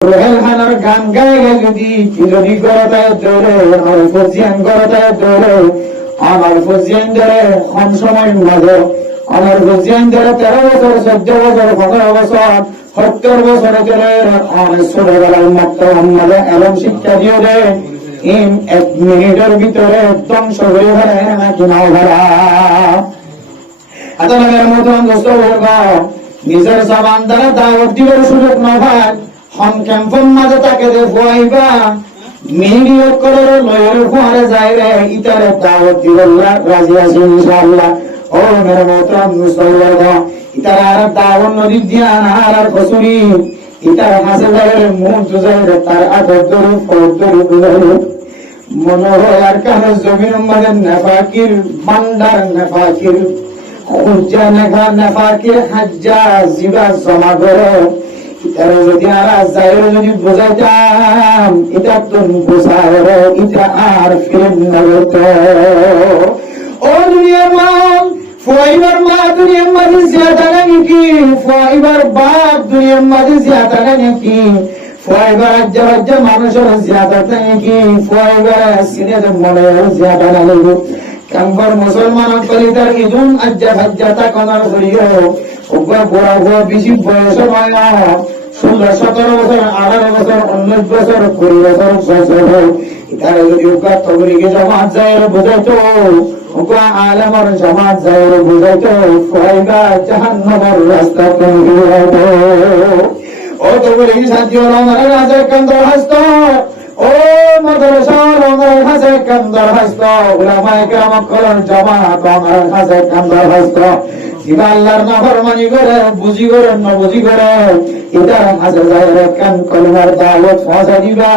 রোহেল খানার গান গায়ে যদি কিরণী গড়তায় ধরে আমার ফজিয়ান গড়তায় ধরে আমার ফজিয়ান ধরে কম সময় মাঝে আমার ফজিয়ান ধরে 13 বছর 14 বছর 15 বছর 70 বছর ধরে অনেক ছোটবেলায় মক্ত আমাদের এলম শিক্ষা দিয়ে দেয় ইন 1 মিনিটের ভিতরে ধ্বংস হয়ে গেলে নাকি নাও ভরা এত নামের মতন দোস্ত নিজের জবান দ্বারা দাওয়াত দিবার সুযোগ না হয় হম ক্যাম্পের মাঝে তাকে দেখুয়াইবা মিডিয়া করে লয়ের ফুয়ারে যায় রে ইতারে দাওয়াত দিবাল্লাহ রাজি আছে ইনশাআল্লাহ ও মেরে মোহতরম মুসলিম ইতারা আর দাওয়াত নদী দিয়া আর কসুরি ইতারা হাসে যায় রে মন যায় রে তার আদর দরু ফদরু দরু মনোহর আর কানে জমিন মাঝে নাফাকির বান্দার নাফাকির খুঁজা নেখা নাফাকির হাজ্জা জিবা জমা করে এর যদি আর যাইর যদি বোঝাইতাম এটা তো বোঝায় এটা আর ফিরে নগত ও দুনিয়ার মাল ফাইবার মা দুনিয়ার মাঝে জিয়াদা নাকি ফাইবার বাপ দুনিয়ার মাঝে জিয়াদা নাকি ফাইবার রাজ্য মানুষের জিয়াদা নাকি ফাইবার সিনের মনে জিয়াদা নাকি কাম্বার মুসলমান কলিতার ইদুন আজ্জা হাজ্জাতা কনার করিও ওগা বড় বড় বেশি বয়স হয় 16 17 বছর 18 বছর 19 বছর 20 বছর বছর এটারে যদি ওগা তবলিগে জামাত যায় বুঝাইতো ওগা আলেমর জামাত যায় বুঝাইতো ফায়দা জাহান্নামের রাস্তা কোন দিকে ও তবলিগি সাথী আমার রাজা কান্দর হাসত ও মাদ্রাসা আমার হাসে কান্দর হাসত উলামায়ে কেরাম কলর জামাত আমার হাসে কান্দর হাসত ইবা আল্লাহর নাফরমানি করে বুঝি করে না বুঝি করে এটা হাসে যায় রে কান কলমার দাওয়াত ফাসা দিবা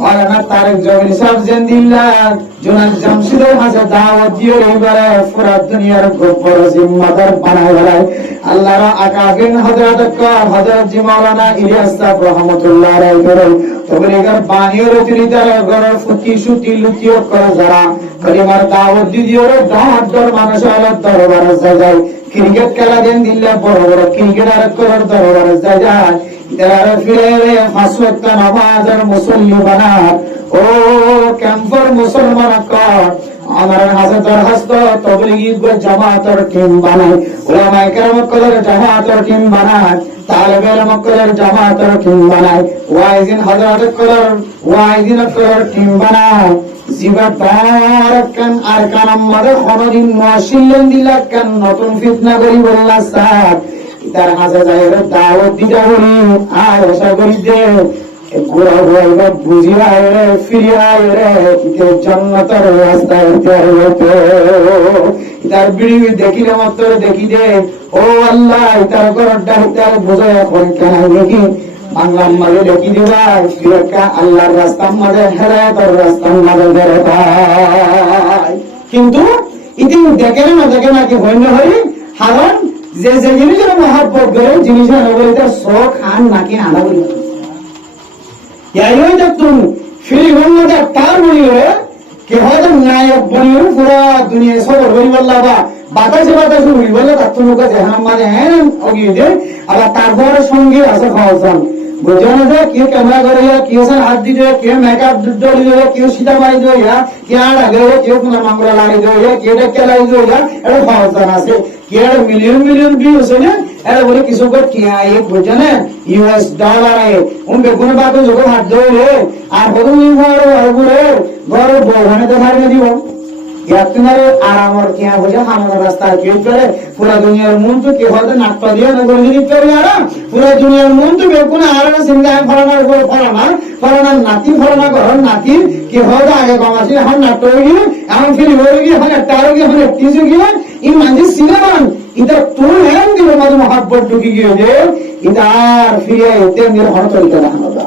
মাওলানা তারেক জমির সাহেব জিন্দিল্লাহ জুনাদ জামশিদের হাসে দাওয়াত দিয়ে এবারে পুরো দুনিয়ার গব্বর জিম্মাদার বানায় গেলায় আল্লাহর আকাবিন হযরত হযরত জি মাওলানা ইলিয়াস সাহেব রহমাতুল্লাহ আলাইহি করে তবলিগের বাণীর রচয়িতার গড়ের ফুটি সুতি লুকিয়ে করে যারা কলিমার দাওয়াত দিয়ে দর মানুষের দরবারে যায় ক্রিকেট খেলা দিন দিল্লা বড় বড় ক্রিকেটার করার দরবারে যায় ইতারা ফিরে 5 ওয়াক্ত নামাজের মুসল্লি বানায় ও ক্যাম্পর মুসলমান কর আমার হাসে দরখাস্ত তবলিগি জামাতের টিম বানায় উলামায়ে কেরাম কলের জামাতের টিম বানায় তালেবে ইলম কলের জামাতের টিম বানায় ওয়াইজিন হযরত কলের টিম বানায় জিবা তারাকান আর কানাম মাদে খনদিন মাশিল্লেন দিলাকান নতুন ফিতনা করি বললা সাদ তার হাসে যায় দাওয়াত দিতে বলি আর আশা করি দে গোড়া গোড়া বুঝিয়া রে ফিরিয়া রে জান্নাতের রাস্তায় হইতে তার বিড়ি দেখিলে মাত্র দেখি দে ও আল্লাহ তার গড়টা তার বোঝা এখন কেন দেখি বাংলার মাঝে দেখি দিবা ফিরকা আল্লাহর রাস্তার মাঝে হেদায়েতের রাস্তার মাঝে বেরোয় কিন্তু ইতি দেখে না কি হইন হই কারণ যে জিনিসের মহব্বত করে জিনিসের নবলিতে শখ খান নাকি আনা বলি ইয়াই দেখুন ফিলিমের মধ্যে তার বলিও কি হয়তো নায়ক বলিও পুরা দুনিয়া সবর বলি বললা বা বাতাসে উড়ি বলে তার তো মুখে যেহান মানে হ্যাঁ অগিয়ে দে আবার তারপরে সঙ্গে আছে খাওয়ান বুঝে না যে কেউ ক্যামেরা করে কেউ হাত দিয়ে কেউ মেকআপ ডলি দেবে কেউ সিধা মারি দেবে কেউ আগে কেউ কোনো মামলা লাগি দেবে কেউ ডেকে লাগি দেবে এটা খাওয়ান আছে কেউ মিলিয়ন ভিউজ है ना अरे बोले किसी को क्या ये बुझे ना यूएस डॉलर है उन बेगुन बातों जो हाथ दो रे आप बोलो ये घर बोलने तो घर में दियो यात्रियों आराम और क्या बुझे हमारा रास्ता क्यों करे पूरा दुनिया मून तो क्या होता नाटक दिया ना गोली कर यार पूरा दुनिया मून तो बेगुन आराम सिंगार फलाना नाती फलाना घर नाती क्या होता आगे कमासी हम नाटक होगी हम फिर होगी हम अट्टारोगी हम इक्कीस होगी इन मंदिर सिनेमा इधर तू है दिलो मधु मोहब्बत ढुकी गई है इधर फिर इतने मेरे हर तरीके का होगा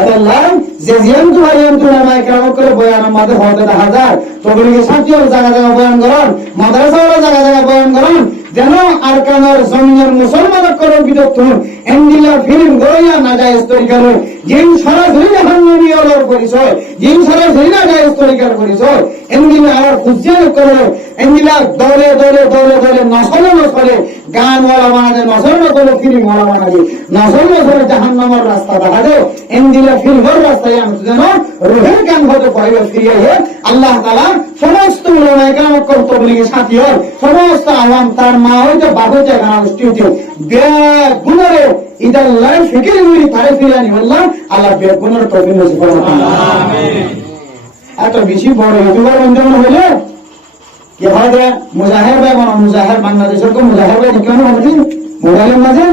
अल्लाह जेजियम तुम्हारे हम तुलामाए केराम करे बयान मधु होते 1000 तो बोले कि साथियों जगह बयान करो मदरसा वाला जगह बयान करो যেন আর কানার জমিনের মুসলমানের করো বিদত্তর এন্ডিলা ফিল্ম গড়িয়া না যায় তরিকার যেই সরাসরি জাহান্নামীর পরিচয় যেই সরাসরি না যায় তরিকার পরিচয় এন্ডিলা আর খুঁজে করে এন্ডিলা দলে দলে দলে দলে নসলে নসলে গানওয়ালা বানাতে নসলে নসলে ফিল্মওয়ালা বানাতে নসলে নসলে জাহান্নামের রাস্তা দেখা যায় এন্ডিলা ফিল্মের রাস্তায় আমি যেন রুহের গান হতে পাইবে ফিরিয়ে আল্লাহ তাআলা সমস্ত উলামায়ে কেরাম কর্তব্যের সাথী হয় সমস্ত আওয়াম তার মা হইতে বাপ হইতে গান গোষ্ঠী হইতে বেগুণরে ইদাল্লাহ ফিকির মিলি তারে ফিরানি বললাম আল্লাহ বেগুণের তৌফিক নসিব করুন আমিন। এত বেশি বড় ইউটিউবার বন্ধন হইলে কি হয় যে মুজাহির ভাই মানে মুজাহির বাংলাদেশের তো মুজাহির ভাই কেন বলছি মোবাইলের মাঝে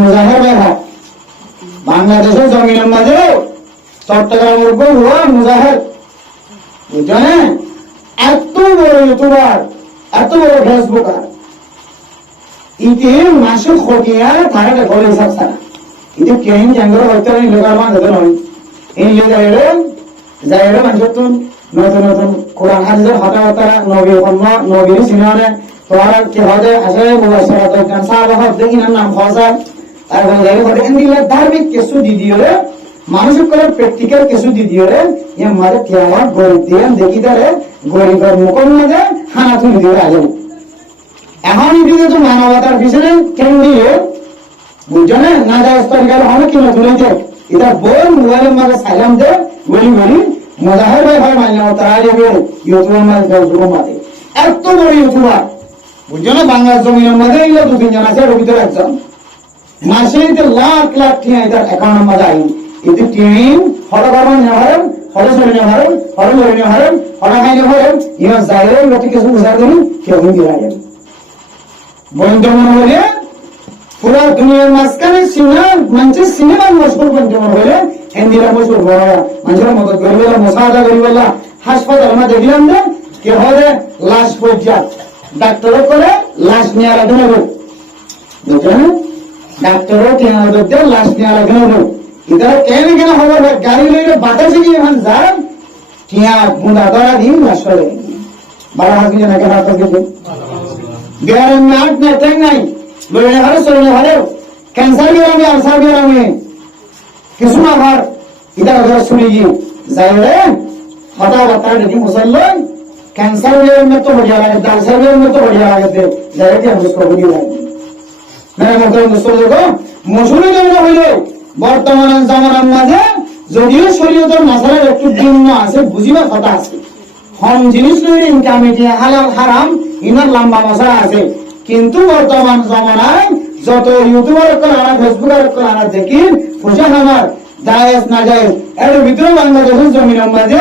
মুজাহির ভাই হয় বাংলাদেশের জমিনের মাঝে চট্টগ্রামের উপর হওয়া মুজাহির বুঝলেন এত বড় ইউটিউবার এত বড় ফেসবুকার ইতি মাসে খটিয়া থাকাটা করে হিসাব ছাড়া ইতি কেন জাঙ্গর হইতে লোকাল মানুষ নয় এই যাইরে মানুষের তো নতুন নতুন কোরআন হাদিসের হতাহতা নবীর সিনেমানে তোমার কি হবে আসলে মুবাশশারাত কান সাহাবা দেখি নাম ফসা তারপর যাই বলে এন্ডিলা ধার্মিক কিছু দিদিওরে মানুষের করে প্র্যাকটিক্যাল কিছু দিদিওরে ইয়া মারে কেমন গরিব দিয়ে দেখি তারে গরিবের মুখের মধ্যে খানা তুলে দিয়ে আগে এখন এদিকে তো মানবতার পিছনে কেন দিয়ে বুঝছো না যায় স্তরিকার অনেক কিলো তুলেছে এটা বল মোবাইলের মাঝে সাইলাম দে বলি বলি মুজাহির ভাই ভাই মানলাম তারা যাবে ইউটিউবের মাঝে ফেসবুকের মাঝে এত বড় ইউটিউবার বুঝছো না বাংলার জমিনের মাঝে এগুলো দু তিনজন আছে ওর ভিতরে একজন মাসে লাখ লাখ টিয়া এটার অ্যাকাউন্টের মাঝে আইন এতে টিম হলো করবেন নেওয়ারেন হলো চলে নেওয়ারেন হলো লড়ে নেওয়ারেন হলো খাই নেওয়ারেন ইমান যাইরে লোকে কিছু বুঝা দেবেন কেউ দিয়ে বন্ধু মনে হলে পুরা দুনিয়ার মাঝখানে মানুষের সিনেমার মশহুর বন্ধু মনে হলে হিন্দিরা মশহুর বড় মানুষের মতো গরিবেরা মশাদা গরিবেলা হাসপাতাল আমরা দেখলাম যে কে হবে লাশ পর্যায়ে ডাক্তারও করে লাশ নিয়ে আলাদা হবে বুঝলেন ডাক্তারও কেন লাশ নিয়ে আলাদা হবে এটা কেন কেন হবে গাড়ি লইলে বাতাসে গিয়ে এখন যান টিয়া বুঁদা ধরা দিন লাশ করে বারো হাত দিয়ে নাকি রাত গেছে বিহারের নাক নাই ট্যাং নাই লড়ে হারে চলে হারে ক্যান্সার বিরামে আলসার বিরামে কিছু না ভার এটা কথা শুনে গিয়ে যাই রে হঠাৎ বার্তা দেখি মুসল্লাই ক্যান্সার বিরামে তো बढ़िया লাগে আলসার বিরামে তো बढ़िया লাগে যাই কি আমি उसको बढ़िया লাগে মেরে মতো মুসল্লাই তো মশুরি জন্য হইলো বর্তমান জামানার মাঝে যদিও শরীয়তের মাসালার একটু ভিন্ন আছে বুঝিবার কথা আছে হম জিনিস লইলে ইনকামিটি হালাল হারাম ইনার লম্বা মশলা আছে কিন্তু বর্তমান জমানায় যত ইউটিউবার আনা ফেসবুকার আনা দেখি পোশাক আমার জায়েজ না জায়েজ এর ভিতরে বাংলাদেশের জমিনের মাঝে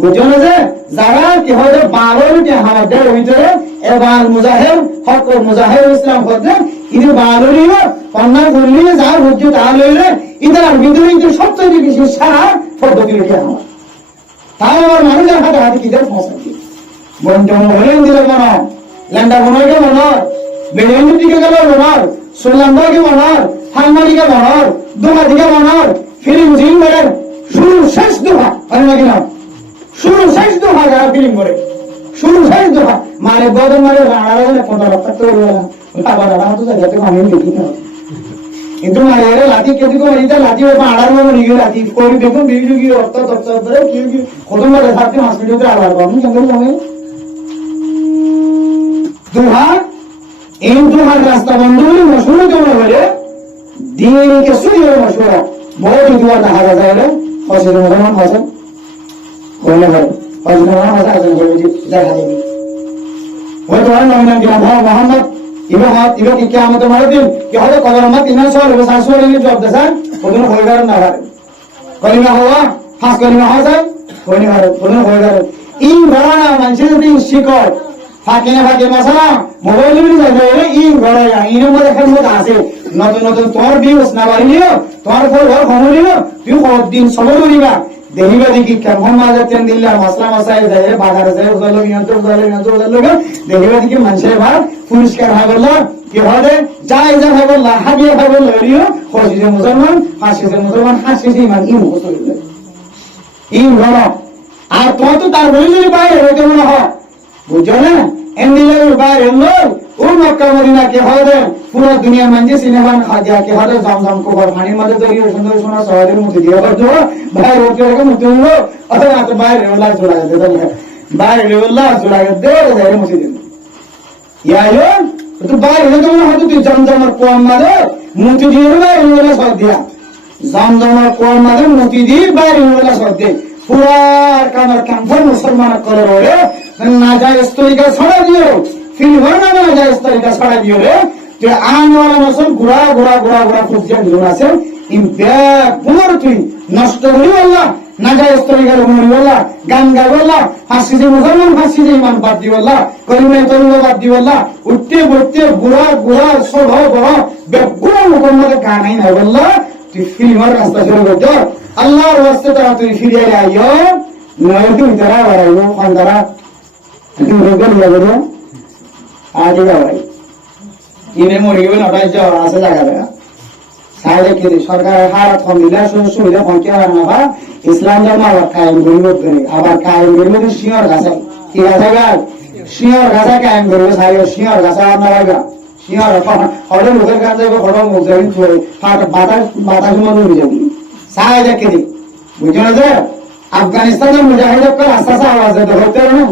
বুঝো না যে যারা কি হয় বারোটি আমাদের ভিতরে এবার মুজাহির হক মুজাহির ইসলাম হচ্ছে কিন্তু বারোটিও কন্যা করলে যা বুঝছে তা লইলে ইদার ভিতরে কিন্তু সবচেয়ে বেশি সারা পদ্ধতি রেখে আমার তাও আমার মানুষের হাতে হাতে কিদের ফসাচ্ছি বন্ধু হলেন দিলে মনে ল্যান্ডা মনোকে মনার বেড়েন্দ্র দিকে গেল মনার সোলাম্বাকে মনার হালমারিকে মনার দোহা দিকে মনার ফিল্ম জিম করেন শুরু শেষ দোহা হয় নাকি না শুরু শেষ দোহা যারা ফিল্ম করে শুরু শেষ দোহা মারে বদন মারে রাড়া কত রক্ত তো বাবা রাড়া তো জায়গাতে আমি দেখি না কিন্তু মারে লাঠি কেদি কো এইটা লাঠি ও আড়ার মনে নিয়ে লাঠি কোই দেখুন ভিডিও কি রক্ত রক্ত ধরে কি কি কত মারে সাথে হসপিটালে আবার আমি জঙ্গল যাবে দুহা এই দুহার রাস্তা বন্ধ হলে মশহুর কেমন হলে দিন কে সুইয়ে মশহুর বহুত দুয়া দেখা যায় রে ফসল মরমান ফসল হইলে হয় ফসল মরমান ফসল আছে বলে দেখা যাবে ওই তো নাম নাম মোহাম্মদ ইবো কি কিয়ামত মার দিন কি হবে কলমত ইমান সওয়াল হবে সাসওয়াল এর জবাব দেন ওদের হইগার না হয় কলিমা হওয়া ফাস কলিমা হওয়া যায় হইনি হয় ওদের হইগার ইন বড়া মানুষ যদি শিকর ফাঁকে না ফাঁকে মশলা মোবাইল যাবে ইন বড়া ইন মধ্যে খেলতে আছে নতুন নতুন তোমার ভিউজ না বাড়িও তোমার ফল কমলিও তুই দিন সবল করিবা দেখিবা দেখি কেমন মাঝে তেল দিল্লা মশলা মশাই যায় বাজারে যায় ওদের লোক ওদের লোক দেখিবা দেখি মানুষের ভাব পরিষ্কার ভাই বললো কি হবে যাই যা ভাই বললা হাবিয়া ভাই বললো হসিসে মুসলমান হাসিসে ইমান ইন ইন বড় আর তোমার তো তার বলি যদি বাইরে হইতে মনে হয় বুঝছো না এমনি বাইরে ও মক্কা মদিনা কে হবে পুরো দুনিয়া মানছে সিনেমা খাজা কে হবে জমজম কোবর পানির মধ্যে তৈরি সুন্দর সোনা শহরের মধ্যে দিয়ে হতো বাইরে উঠে রেখে মুতে হলো অথবা তো বাইরে ওলা চলে যেতে তাহলে বাইরে ওলা চলে যেতে বাইরে মুছে দিন ইয়াইলো তো বাইরে তো হয়তো তুই জমজমের কোয়াম মারে মুতি দিয়ে বাইরে ওলা সব দিয়া জমজমের কোয়াম মারে মুতি দিয়ে বাইরে ওলা সব দিয়ে পুরা কামার কামফর মুসলমান করে রে না যায় তরিকা ছড়া দিও ফিলবার না যায় তরিকা ছড়া দিও রে যে আইন ওয়ালা মুসল গুড়া গুড়া গুড়া গুড়া খুঁজে দিল আছে ইন ব্যাগ পুরো তুই নষ্ট হই আল্লাহ না যায় তরিকা মরি আল্লাহ গান গাই আল্লাহ ফাঁসি যে মুসলমান ফাঁসি যে ইমান বাদ দিও আল্লাহ কলিমা তরিকা বাদ দিও আল্লাহ উঠতে বসতে গুড়া গুড়া সব বড় বেগুড়া মুহাম্মদ গানাই না আল্লাহ তুই ফিলবার রাস্তা শুরু কর দে আল্লাহর ওয়াস্তে তারা তুই ফিরে আইও নয় তুই তারা বাড়াইবো খান্দারা তুই রোগল যাবে আগে যাবে ইনে মরি গেল ওটাই যাওয়া আছে জায়গা জায়গা সাইডে কি সরকারের হার কম দিলে সুবিধা পৌঁছে আর না ইসলাম ধর্ম আবার কায়েম করিব আবার কায়েম করিব শিয়র গাছে কি গাছে গাছ শিয়র গাছে কায়েম করবে সাইডে শিয়র গাছে আর না রাখবা শিয়র হঠাৎ লোকের কাছে হঠাৎ মুখ যাবি হাট বাতাস বাতাস মনে হয়ে যাবি সাইডে কি বুঝছো না যে আফগানিস্তানের মুজাহিদের কল আস্তে আস্তে আওয়াজ দিতে হতে না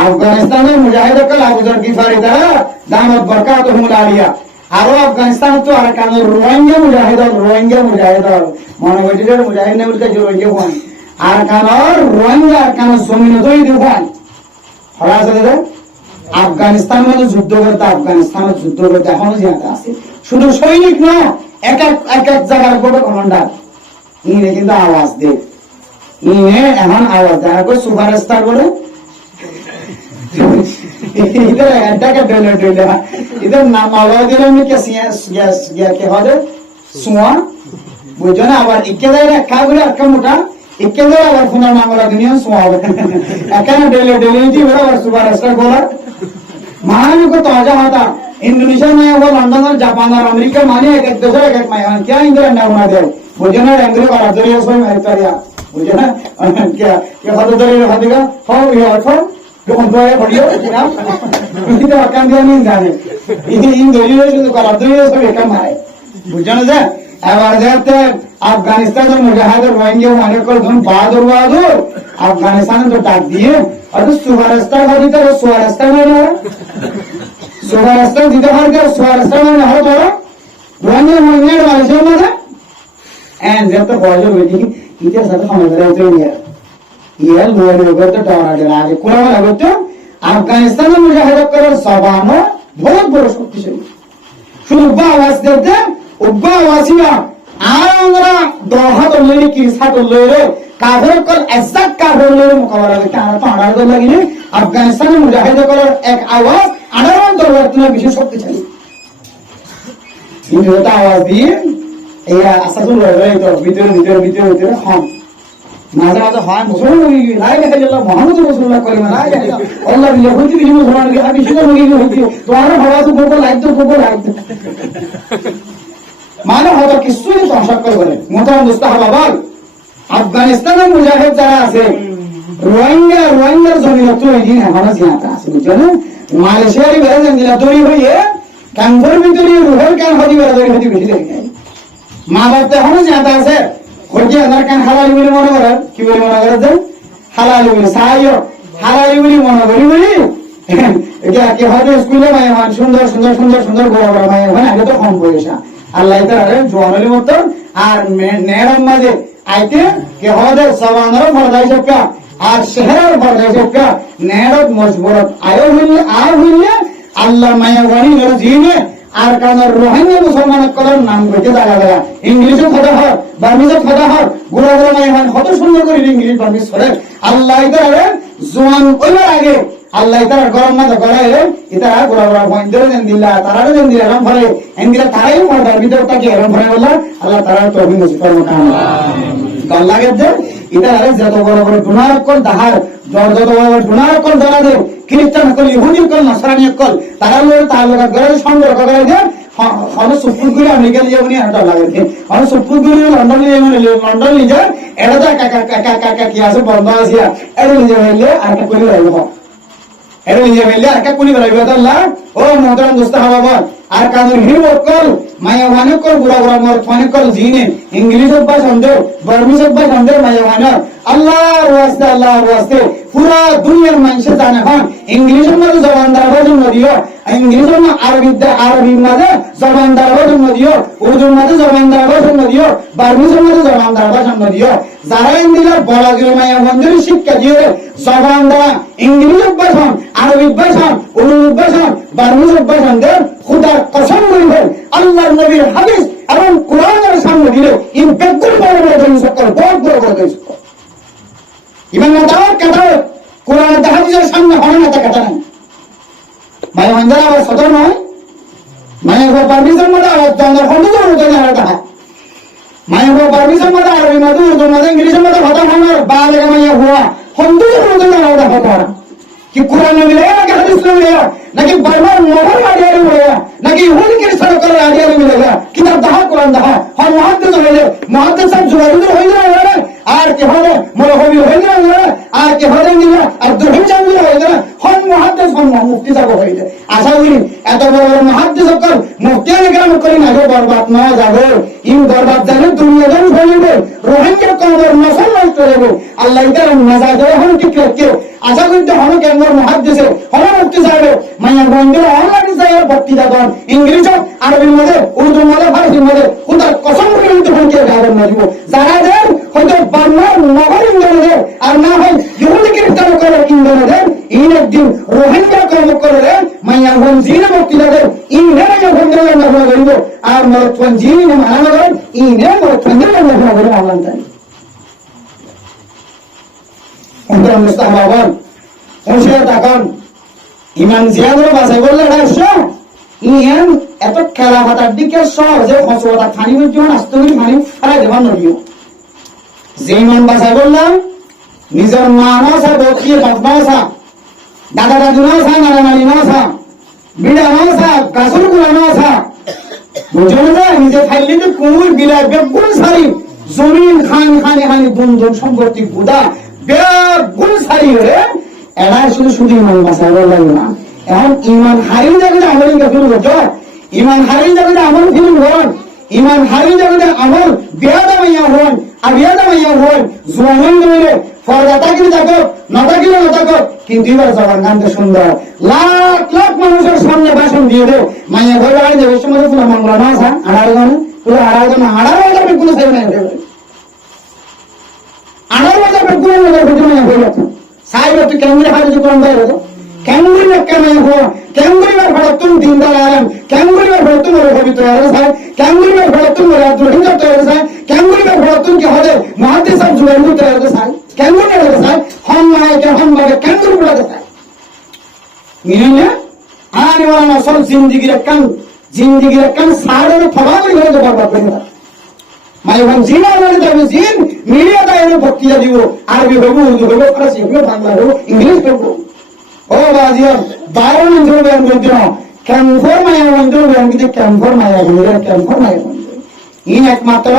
আফগানিস্তানের মুজাহিদের কল আবুজার গিফারি দ্বারা দামত বরকাতুহুম আলিয়া আরো আফগানিস্তান তো আর কান রোহিঙ্গা মুজাহিদ মনে হইছে মুজাহিদ না বলতে রোহিঙ্গা কোন আর কান রোহিঙ্গা আর কান জমিন দই দেখান হরা আছে আফগানিস্তান মানে যুদ্ধ করতে এখনো জিয়াতে আছে শুধু সৈনিক না এক এক জায়গার বড় কমান্ডার ইনে কিন্তু আওয়াজ দে ইনে এখন আওয়াজ দেয় কই সুপারস্টার বলে इधर अड्डा का डोले इधर नाम आवाज में क्या হবে সুয়া বুঝছো না আবার ইকে দেয় রাখা বলে একটা মোটা ইকে দেয় আবার ফোনের মামলা দুনিয়া সুয়া হবে এখানে ডোলে জি বরাবর সুপারস্টার বলার मान को ताजा होता इंडोनेशिया में वो लंदन और जापान और अमेरिका माने एक एक दूसरे एक में क्या इंद्र अंडा बना दे मुझे ना इंद्र का आदरिया सोई मेरे तारिया मुझे ना क्या क्या आदरिया रखा देगा हो ये रखो जो कंट्रोल है बढ़िया ना इसी तो अकाउंट नहीं जाने इसी इन दोनों जो का आदरिया सोई एक मारे मुझे ना जे এবার দেখতে আফগানিস্তানের মুজাহিদের রোহিঙ্গা মানে কল ধন বাহাদুর আফগানিস্তানে তো ডাক দিয়ে আর সুপারস্টার হদি তো সুপারস্টার না সুপারস্টার দিতে পারবে সুপারস্টার না হয় তো রোহিঙ্গা মুজাহিদ মালয়েশিয়া না এন্ড যত বয়স হইছি ইতে সাথে সমস্যা হইছে ইয়া লোয়ার লোকের তো টাওয়ার আছে আগে কোলা লাগে তো আফগানিস্তানের মুজাহিদ করার সবানো বহুত বড় শক্তিশালী শুধু বাওয়াজ দিতে উব্বাওয়াসিয়া আর আমরা দহাত লইলে কি সাত লইলে কাফের কল এক্সাক্ট কাফের লইলে মোকাবেলা করতে আমরা তো আড়াল দল লাগিনি আফগানিস্তানের মুজাহিদ করার এক আওয়াজ আড়াল দরবার তুলে বিশেষ শক্তিশালী কিন্তু এটা আওয়াজ দিয়ে এই আসাদুল রয় তো ভিতরে হন মাঝে মাঝে হয় মুসলমান লাই দেখা গেল মোহাম্মদ রাসূলুল্লাহ করিমা লাই দেখা আল্লাহ ইহুদি কি মুসলমান কি আমি শুনে মুগি হইছি তোমার ভাবা তো গোগো লাইক মানে হয়তো কিছুই ধ্বংস করবে মোটামুটি মুস্তাহাবাদ আফগানিস্তানের মুজাহিদ যারা আছে রোহিঙ্গার জমিন তো এই দিন এখনো জিয়াতে আছে বুঝছো না মালয়েশিয়ার বেড়ে দিলা তৈরি হয়ে ক্যাম্পের ভিতরে রুহের কান হদি বেশি দেখে মা বাপ এখনো জিয়াতে আছে হইছে আধার কান হালালি বলে মনে করে কি বলে মনে করে যে হালালি বলে সাহায্য হালালি বলে মনে করি বলি এটা কি হয়তো স্কুলে মাই সুন্দর বড় মাই ওখানে আগে তো কম পয়সা আল্লাহ তাআলা জওয়ানের মত আর নেরাম মাঝে আইতে কে হদে সওয়ানের ফরদাই সকা আর শহরের ফরদাই সকা নেরত মজবুরত হইলে আল্লাহ মায়াওয়ানি নর জিনে আর কারণ রোহিঙ্গা মুসলমান কলার নাম কইতে দাঁড়া ইংলিশে কথা হয় বার্মিজে কথা হয় গুড়া মায়াওয়ান কত সুন্দর করে ইংলিশ বার্মিজ করে আল্লাহ তাআলা জওয়ান ওইবার আগে আল্লাহ তাআলা গরম মাঝে গড়াইলে এটা গোড়া বন্ধরে দেন দিলা তারারে দেন দিলা এরকম করে এন্দিরা তারাই মর্দার ভিতরটা কি এরকম করে বললা আল্লাহ তাআলা তৌফিক নসিব করুন আমিন আল্লাহ লাগে যে এটা আরে যত বড় গুনাহ কল দাহার যত বড় গুনাহ কল ধরা দে খ্রিস্টান কল ইহুদি কল নসরানি কল তারা লোক তার লোক গড়ে সম্পর্ক করে দে হন সুপুরগুলি আমেরিকা লিয়ে উনি হাঁটা লাগে হন সুপুরগুলি লন্ডন লিয়ে যায় এটা তো কাকা কি আছে বন্ধ আছে এটা লিয়ে হইলে আর একটা করে রাখবো এর নিজে মেলে আর কা কুলি বেলাইবে আল্লাহ ও মোহতারাম দোস্ত হাবাবর আর কানুন হির কল মায়া ওয়ানে কল বুড়া বুড়া মর ফানে কল জিনে ইংলিশ অভ্যাস হন্দে বার্মিজ অভ্যাস হন্দে মায়া ওয়ানে আল্লাহর ওয়াস্তে পুরা দুনিয়ার মানুষে জানে হন ইংলিশের মধ্যে জবান দাঁড়াবার জন্য দিও ইংলিশের মধ্যে আরবির মধ্যে জবান দাঁড়াবার জন্য দিও উর্দুর মধ্যে জবান দাঁড়াবার জন্য দিও বার্মিজের মধ্যে জবান দাঁড়াবার জন্য দিও যারা ইংলিশের বলা গেল মায়া মঞ্জুরি শিক্ষা দিয়ে জবান দাঁড়া ইংলিশ অভ্যাস হন আরবি অভ্যাস হন উর্দু অভ্যাস হন বার্মিজ অভ্যাস হন খুদার কসম করিবেন আল্লাহর নবীর হাদিস এবং কোরআনের সামনে দিলে ইন বেকুল বড় বড় জিনিস সকল বড় বড় বড় জিনিস ইমান না দাও কাটাও কোরআন হাদিসের সামনে হয় না তা কাটা নাই মায়া মঞ্জুরা আবার সদর নয় মায়া বার্মিজের মধ্যে আবার দন্দর খন্ড করে আলাদা মায়া বার্মিজের মধ্যে আরবি মধ্যে উর্দু মধ্যে ইংলিশের মধ্যে ভাতা ভাঙার বা লেগে মায়া হুয়া হন্দুর মধ্যে আলাদা হতো कि कुरान में मिलेगा कि हदीस में मिलेगा ना कि बाइबल मोहर आडिया में मिलेगा ना कि यहूदी के सरकार आडिया में मिलेगा किताब दहा कुरान दहा हम मुहद्दिस होइले मुहद्दिस सब जुगाड़ू होइले আর কে হবে মরহবি হইলে আর কে হবে না আব্দুল হামিদ হইলে হন মুহাদ্দিস হন মুফতি যাব হইলে আশা করি এত বড় বড় মুহাদ্দিস কর মুফতি গ্রাম করি না বরবাদ না যাবে ইন বরবাদ জানে দুনিয়া জান হইবে রোহিঙ্গা কবর নসল নষ্ট হবে আল্লাহ তাআলা নাজাত হন ঠিক রাখে আশা করি হন কেন মুহাদ্দিসে হন মুফতি যাবে মায়া বন্ধু অনলাইন যায় ভক্তি দাদন ইংরেজি আরবি মধ্যে উর্দু মধ্যে ফারসি মধ্যে খুদার কসম করে কিন্তু হনকে গাবেন না দিব যারা দেন হয়তো বাংলার নগর ইন্দ্রদের আর না হয় ইহুদি খ্রিস্টান করে ইন্দ্রদের ইন একদিন রোহিঙ্গা কর্ম করে মাইয়া হন জিনে মুক্তিদাদের ইনে যখন দেওয়া না করিব আর মরত্বন জিনে মানা করেন ইনে মরত্বন দেওয়া না করিব আল্লাহ তাআলা অন্তর মুস্তাহবান ওশে তাকান ইমান জিয়াদের বাসায় বললে রাশা ইন এত খেলা হাতার দিকে সহজে হসওয়াটা খানি জীবন আস্তগিরি খানি ফেলাই দেওয়া নড়িও যে ইমান বাসায় বললাম নিজের মা নসা বকিয়ে বাপ নসা দাদা দাদু নসা নানা নানি নসা বিড়া নসা গাছর গুলা নসা বুঝো না নিজে খাইলে তো কুমুর বিলাই বেগুন সারি জমিন খান খানে খানি দুন দুন সম্পত্তি বুদা বেগুন সারি হয়ে এরা শুধু শুধু ইমান বাসায় বললাম না এখন ইমান হারিয়ে যাবে আমল ফিল হতো ইমান হারিয়ে যাবে আমল ফিল হন ইমান হারিয়ে যাবে আমল বেয়াদা মাইয়া হন আর বেয়াদা মাইয়া হন জোয়ান ধরে ফরদা তাকিয়ে থাকো না তাকিয়ে না থাকো কিন্তু এবার জবান গানতে সুন্দর লাখ লাখ মানুষের সামনে ভাষণ দিয়ে দেও মাইয়া ঘরে আড়াই যাবে সময় তো মঙ্গলা না আসা আড়াই জানে পুরো আড়াই জানে আড়াই যাবে কোনো সাইড নাই আড়াই যাবে কোনো মাইয়া হয়ে যাচ্ছে সাইড তুই কেমন হারিয়ে কোন দেয় কেমন কেমন হো কেমন ভালো তুমি দিনদার আলেম কেমন ভালো তুমি রবি তৈরি হয় কেমন ভালো তুমি আব্দুল হিন্দ তৈরি হয় কেমন ভালো তুমি কি হবে মুহাদ্দিস সাহেব জুবাইর তৈরি হয় কেমন ভালো হয় হম মাইকে হম ভাবে কেমন ভালো হয় মিনে আনে ওয়ালা সব জিন্দেগির কান সাড়ে ফলালি হয়ে যাবে বরবাদ হয়ে যাবে মাইওয়ান জিনা মানে যাবে জিন মিডিয়া দাইনে বক্তৃতা দিব আরবি হবে উর্দু হবে ফারসি হবে বাংলা হবে ইংলিশ হবে ও বাজিয়ার দারুণ ইন্দ্র ব্যায়াম করতে না ক্যাম্পর মায়া বন্ধু ব্যায়াম কিন্তু ক্যাম্পর মায়া বন্ধু ক্যাম্পর মায়া বন্ধু ইন একমাত্র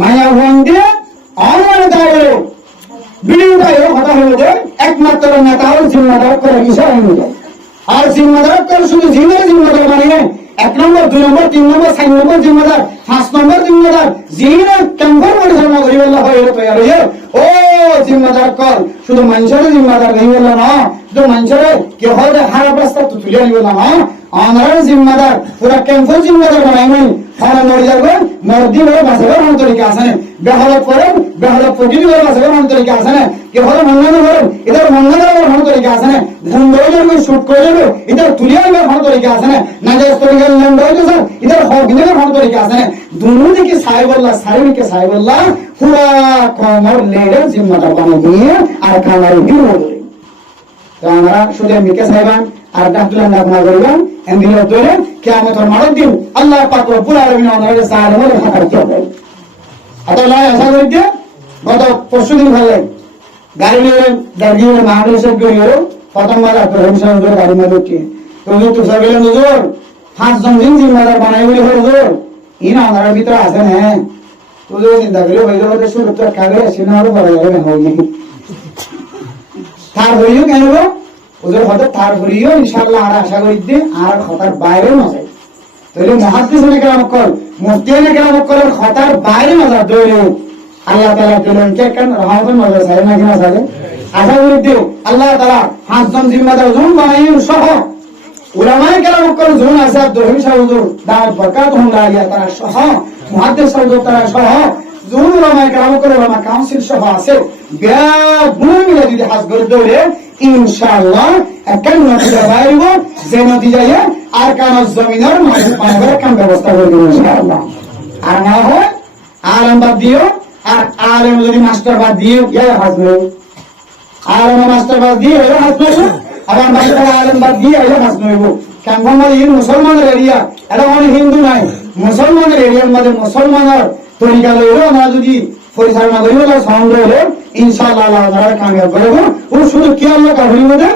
মায়া বন্ধু অনলাইন দাঁড়িয়ে ভিডিওটা এর কথা হলো যে একমাত্র নেতা হল জিম্মাদার করে বিষয় হয়ে আর জিম্মাদার করে শুধু জিম্মাদার মানে 1 নম্বর 2 নম্বর 3 নম্বর 4 নম্বর জিম্মাদার 5 নম্বর জিম্মাদার জিনে ক্যাম্পর পরিচালনা করি বললা হয় তৈরি হয়ে ও জিম্মাদার কর শুধু মানুষের জিম্মাদার নেই বললা না শুধু মানুষের কেউ হয়তো খারাপ রাস্তা তো তুলে নিব না আমার জিম্মাদার পুরা ক্যাম্পর জিম্মাদার বানাই নাই খানা মরে যাবে মরদি হয়ে বাঁচাবার আমার তরিকা আছে না বেহালত করেন বেহালত প্রতিটি হয়ে বাঁচাবার আমার তরিকা আছে না কেউ হয়তো মন্নানো করেন এদের মন্নানো আমার তরিকা আছে না ঘুম ধরে যাবে শুট করে যাবে এদের তুলিয়ে আনবার আমার তরিকা আছে না না যে তরিকা ল্যান্ড হয়ে স্যার এদের হক দিনের আমার তরিকা আছে না দুনুদিকে সাহেবল্লাহ সাহেবকে সাহেবল্লাহ পুরা কমর লেড়ে জিম্মাদার বানিয়ে দিয়ে আর খানার ভিড় হয়ে তো আমরা শুধু মিকে সাহেবান আর ডাক্তার নামা করিলাম এন্দিলে ধরে কিয়ামতের মাঠের দিন আল্লাহ পাক রব্বুল আলামিন আমাদের সাহায্য থাকার জন্য আল্লাহ আশা করি যে গত পরশুদিন ভালো গাড়ি নিয়ে দাঁড়িয়ে মহাদেশের গিয়ে প্রথমবার প্রফেশনাল ধরে গাড়ি মাঝে উঠিয়ে তো তো সাবেলেন হুজুর 5 জন দিন জিম্মাদার বানাই বলে হুজুর ইনা আমাদের ভিতরে আছে না তো যে চিন্তা করে হইলো হতে শুরু তো কাগরে সিনেমারও বলা যাবে না হই তার হইলো কেন ওদের হয়তো তার ঘুরিও ইনশাআল্লাহ আর আশা করি দিয়ে আর খতার বাইরে না যায় তাহলে মহাদ্দিসিনে কেরাম কল মুফতিয়ানে কেরাম কলের খতার বাইরে না যায় দৌড়ে আল্লাহ তাআলা দিলেন কে কেন রহমতের মজা চাই না কিনা চাই আশা করি দিও আল্লাহ তাআলা পাঁচজন জিম্মাদার জুন বানাইন সহ উলামায়ে কেরাম কল জুন আছে দহিম সাহুজুর দাওয়াত বরকাত হুমলা ইয়া তারা সহ মুহাদ্দিস সাহুজুর তারা সহ জুন উলামায়ে কেরাম কল উলামা কাউন্সিল সহ আছে ব্যাগুণ মিলে যদি হাজ করে দৌড়ে ইনশাআল্লাহ একটা নতিজা বাইব যে নতিজায় আর কান জমিনের মাঝে পানির কাম ব্যবস্থা করে দেব ইনশাআল্লাহ আর না হয় আলেম বাদ দিও আর আলেম যদি মাস্টার বাদ দিও ইয়া হাজবে আলেম মাস্টার বাদ দিও ইয়া হাজবে আবার মাস্টার আলেম বাদ দিও ইয়া হাজবে কেন মানে এই মুসলমানের এরিয়া এটা মানে হিন্দু নাই মুসলমানের এরিয়ার মধ্যে মুসলমানের তরিকা লইলো আমরা যদি পরিচালনা করিব তার সংগ্রহ হলে ইনশাআল্লাহ আল্লাহ তাআলা কামিয়াব করব ও শুধু কি আল্লাহ কাবুল করে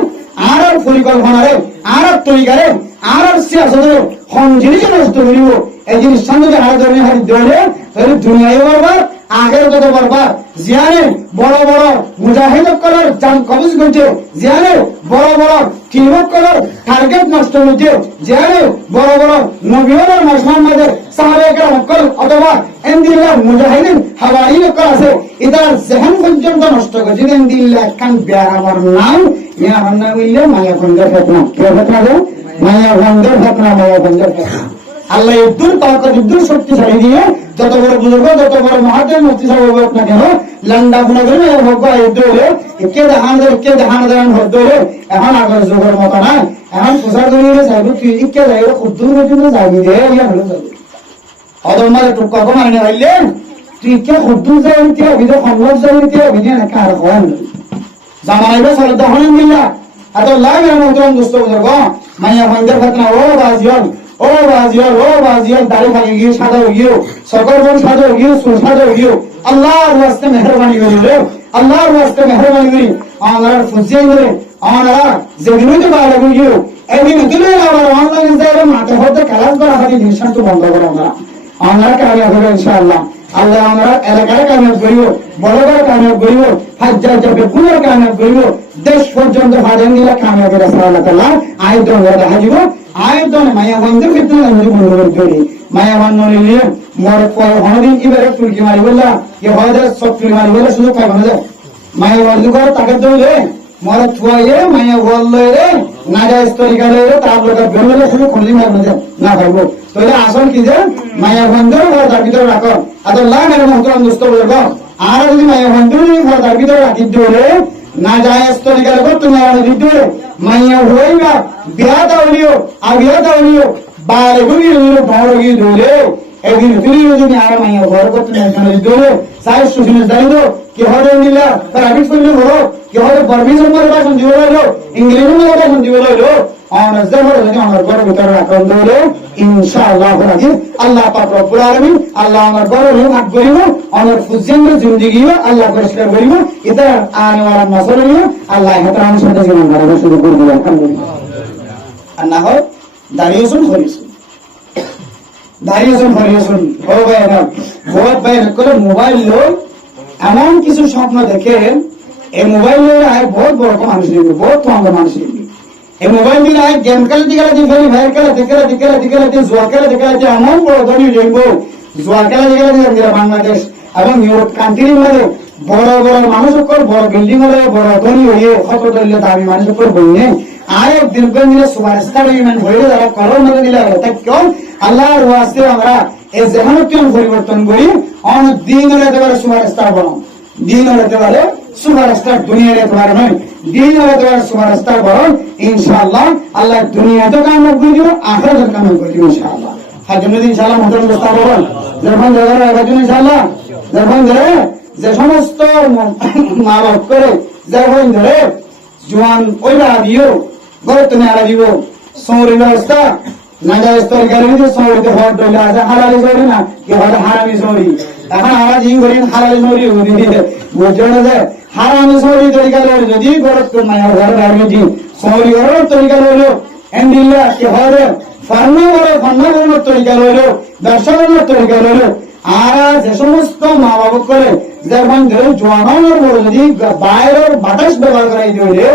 আর পরিকল্পনারে আর তরিকারে আর সিয়াসতের কোন জিনিস নষ্ট করিব এই জিনিস সামনে হাত ধরে হাত ধরে তাহলে দুনিয়ায় বারবার আগের কত বারবার জিয়ানে বড় বড় মুজাহিদ করার জান কবজ করছে জিয়ানে বড় বড় টিমক করার টার্গেট নষ্ট হচ্ছে জিয়ানে বড় বড় নবীদের মুসলমানদের সাহাবায়ে কেরাম কল অথবা এন্দিল্লাহ মুজাহিদিন হাওয়ারিন কল আছে এটার জেহান পর্যন্ত নষ্ট করছে এন্দিল্লাহ কান বিয়ারার নাম ইয়া হান্না কইলে মায়া বন্ধের ফতনা কে ফতনা দে মায়া বন্ধের ফতনা মায়া বন্ধের ফতনা আল্লাহ ইদ্দুর তাকত ইদ্দুর শক্তিশালী দিয়ে যত বড় বুজুর্গ যত বড় মহাদেব মুফতি সাহেব হোক না কেন লন্ডা গুণা করে হোক ইদ্দুরে কে দেখান দেন হদ্দুরে এখন আগের যুগের মতো না এখন প্রচার করিয়ে যাইব কি কে যাইব খুদ্দুর পর্যন্ত যাইবি রে ইয়া হলো যাবে অদর মারে টুক কম আনে হইলেন তুই কে খুদ্দুর যাইবি তে অভিযোগ সম্ভব যাইবি তে অভিযোগ না কার হয় জামাইবে সরে দহন মিল্লা এত লাগে মতন দুষ্ট বুজুর্গ মাইয়া বন্ধের ফতনা ও বাজিয়াল দাড়ি ভাঙে গিয়ে সাদা হয়ে গিয়েও সকরবন সাদা হয়ে গিয়েও সুর সাদা হয়ে গিয়েও আল্লাহর ওয়াস্তে মেহরবানি করি রে আল্লাহর ওয়াস্তে মেহরবানি করি আমার ফুজিয়ে করে আমার যেদিনই তো বাইরে গিয়েও একদিন দিলে আবার অনলাইন যাইবে মাঠে হতে খেলাস করা হয় জিনিসটা তো বন্ধ করে আমরা কামিয়াব হবে ইনশাআল্লাহ আল্লাহ আমরা এলাকায় কামিয়াব করিব বড়বার কামিয়াব করিব হাজার যাবে পুনর কামিয়াব করিব দেশ পর্যন্ত হাজার দিলা কামিয়াব রাসূল আল্লাহ তাআলা আয়াতন দেখা দিব আয়াতন মায়া বন্ধের ক্ষেত্রে আমরা বন্ধ করি মায়া বন্ধ নিলে মোর হনদিন ইবারে তুলকি মারি বললা যে হয়তো সব তুলকি মারি বলে শুধু পাইব না মায়া বন্ধ করে তাকে দইলে মোর থুয়াইয়ে মায়া বললে রে না যায় তরিকা লইলে তার লোকের বেরোলে শুধু খুলি মারবে না পারব তাহলে আসল কি যে মায়া বন্ধের ঘর ভিতরে রাখো আর লাগার মহতরম দুষ্ট বলবো আর যদি মায়া বন্ধের ঘর ভিতরে রাখি দিলে না যায় তরিকা লোক তুমি আর দিতে মাইয়া হইবা বিয়া দাওলিও আর বিয়া দাওলিও বারে গুলি বড় গিয়ে ধরে একদিন তুই যদি আর মাইয়া ঘর করতে না ধরে সাই সুশীল দাইলো কি হবে নিলা প্রাইভেট করলে হলো কি হবে পারমিশন করে বাসন দিব হলো ইংরেজি মধ্যে বাসন দিব হলো অনার্স দেওয়ার যদি আমার ঘরের ভিতরে রাখুন দিলে ইনশাআল্লাহ রাজি আল্লাহ পাক রব্বুল আলামিন আল্লাহ আমার ঘরের ভাগ করিব আমার ফুজিয়ানের জিন্দেগি আল্লাহ পরিষ্কার করিব এটা আনওয়ার মাসরিয়া আল্লাহ হাতার সাথে জীবন ধারা শুরু করে দিবেন আলহামদুলিল্লাহ আর না হয় দাঁড়িয়েছুন হরিছুন দাঁড়িয়েছুন ও ভাই বহুত ভাই করে মোবাইল লো এমন কিছু স্বপ্ন দেখে এই মোবাইল লইলে বহুত বড় মানুষ নিবি বহুত কম মানুষ নিবি এই মোবাইল দিলে গেম খেলাতে ফেরি ভাই খেলাতে জুয়া খেলাতে এমন বড় ধনী দেখব জুয়া খেলাতে বাংলাদেশ এবং ইউরোপ কান্ট্রির মধ্যে বড় বড় মানুষ বড় বিল্ডিং হলে বড় ধনী হয়ে কত দলীয় দাবি মানুষ বইনে আর একদিন দিলে সুপারস্টার ইভেন্ট হয়ে যারা করোর মধ্যে দিলে কেউ আল্লাহর ওয়াস্তে আমরা এই যেমন কেউ পরিবর্তন করি অনেক দিন হলে একেবারে সুপারস্টার বলো দিন হলে একেবারে সুপারস্টার দুনিয়ার একেবারে নয় দিন হলে একেবারে সুপারস্টার বলো ইনশাআল্লাহ আল্লাহ দুনিয়াতে কামিয়াব করে দিব আখিরাতে কামিয়াব করে দিব ইনশাআল্লাহ হাজুন ইনশাআল্লাহ মোহতরম দোস্ত বলেন যখন জায়গায় রাখাজুন ইনশাআল্লাহ যখন ধরে যে সমস্ত মা বাপ করে যখন ধরে জোয়ান ওইটা দিও গড়ে তুমি আড়া দিব সৌরি ব্যবস্থা না যায় তরকারি যে সৌরিতে হট ডলে আছে হালালি সৌরি না কি হয় হারামি সৌরি এখন আড়া জিং করি হালালি সৌরি বুঝছো না যে হারামি সৌরি তরিকা লড়ে যদি গড়ে তো মায়ের ঘরে রাখবে জি সৌরি ঘরে তরিকা লড়লো এন্ডিল্লা কি হয় ফার্মা করার তরিকা লড়লো ব্যবসা করার তরিকা লড়লো আর যে সমস্ত মা বাবা করে যেমন ধরে জোয়ানোর বড় যদি বাইরের বাতাস ব্যবহার করাই দিলে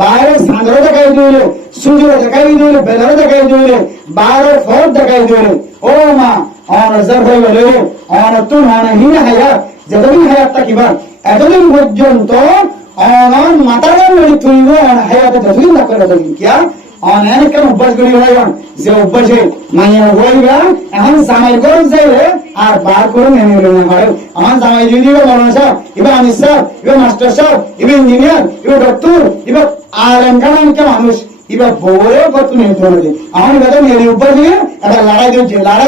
বাইরের সাঁদরে দেখাই দিলে সূর্য দেখাই দিলে বেলারে দেখাই দিলে বাইরের ফল দেখাই দিলে ও মা অনজর হয়ে গেলে অনতুন অনহীন হায়াত যতদিন হায়াত থাকিবা এতদিন পর্যন্ত অনন মাতার মেরে তুইব হায়াতে যতদিন থাকবে ততদিন কিয়া অনেক কেন অভ্যাস করি হয় যে অভ্যাসে মাইয়া হইবা এখন জামাই করে যাইলে আর বার করে নেমে গেল না হয় আমার জামাই যদি মৌলানা সাহেব এবার আমির সাহেব এবার মাস্টার সাহেব এবার ইঞ্জিনিয়ার এবার ডক্টর এবার আলেম কালামকে মানুষ এবার বউরেও কত নেই তোমাদের আমার এবার মেরে অভ্যাস দিয়ে এবার লড়াই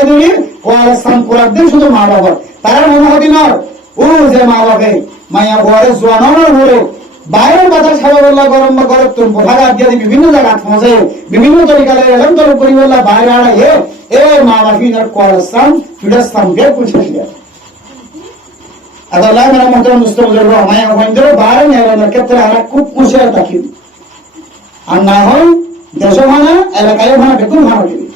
দিলি ও আলাম পুরার দিন শুধু মা বাবা তারা মনে হতি নয় ও যে মা বাপে মাইয়া বউরে জোয়ানোর বলে বাইরের বাতাস খাওয়া বললা গরম বা গরম তুমি ঢাকা দিয়ে বিভিন্ন জায়গায় পৌঁছে বিভিন্ন তরিকালে এরকম তোর করি বললা বাইরে আড়াইয়ে এ মা বাপি তার কলস্থান ফিডাস্থান কে পুছে আদাল্লাহ মেরা মোহতারাম মুস্তাফিজুর রহমান ওখানে বাইরে নেওয়ার ক্ষেত্রে আমরা খুব খুশি থাকি আর না হয় দেশ ভানা এলাকায় ভানা বেতন ভানা দিবি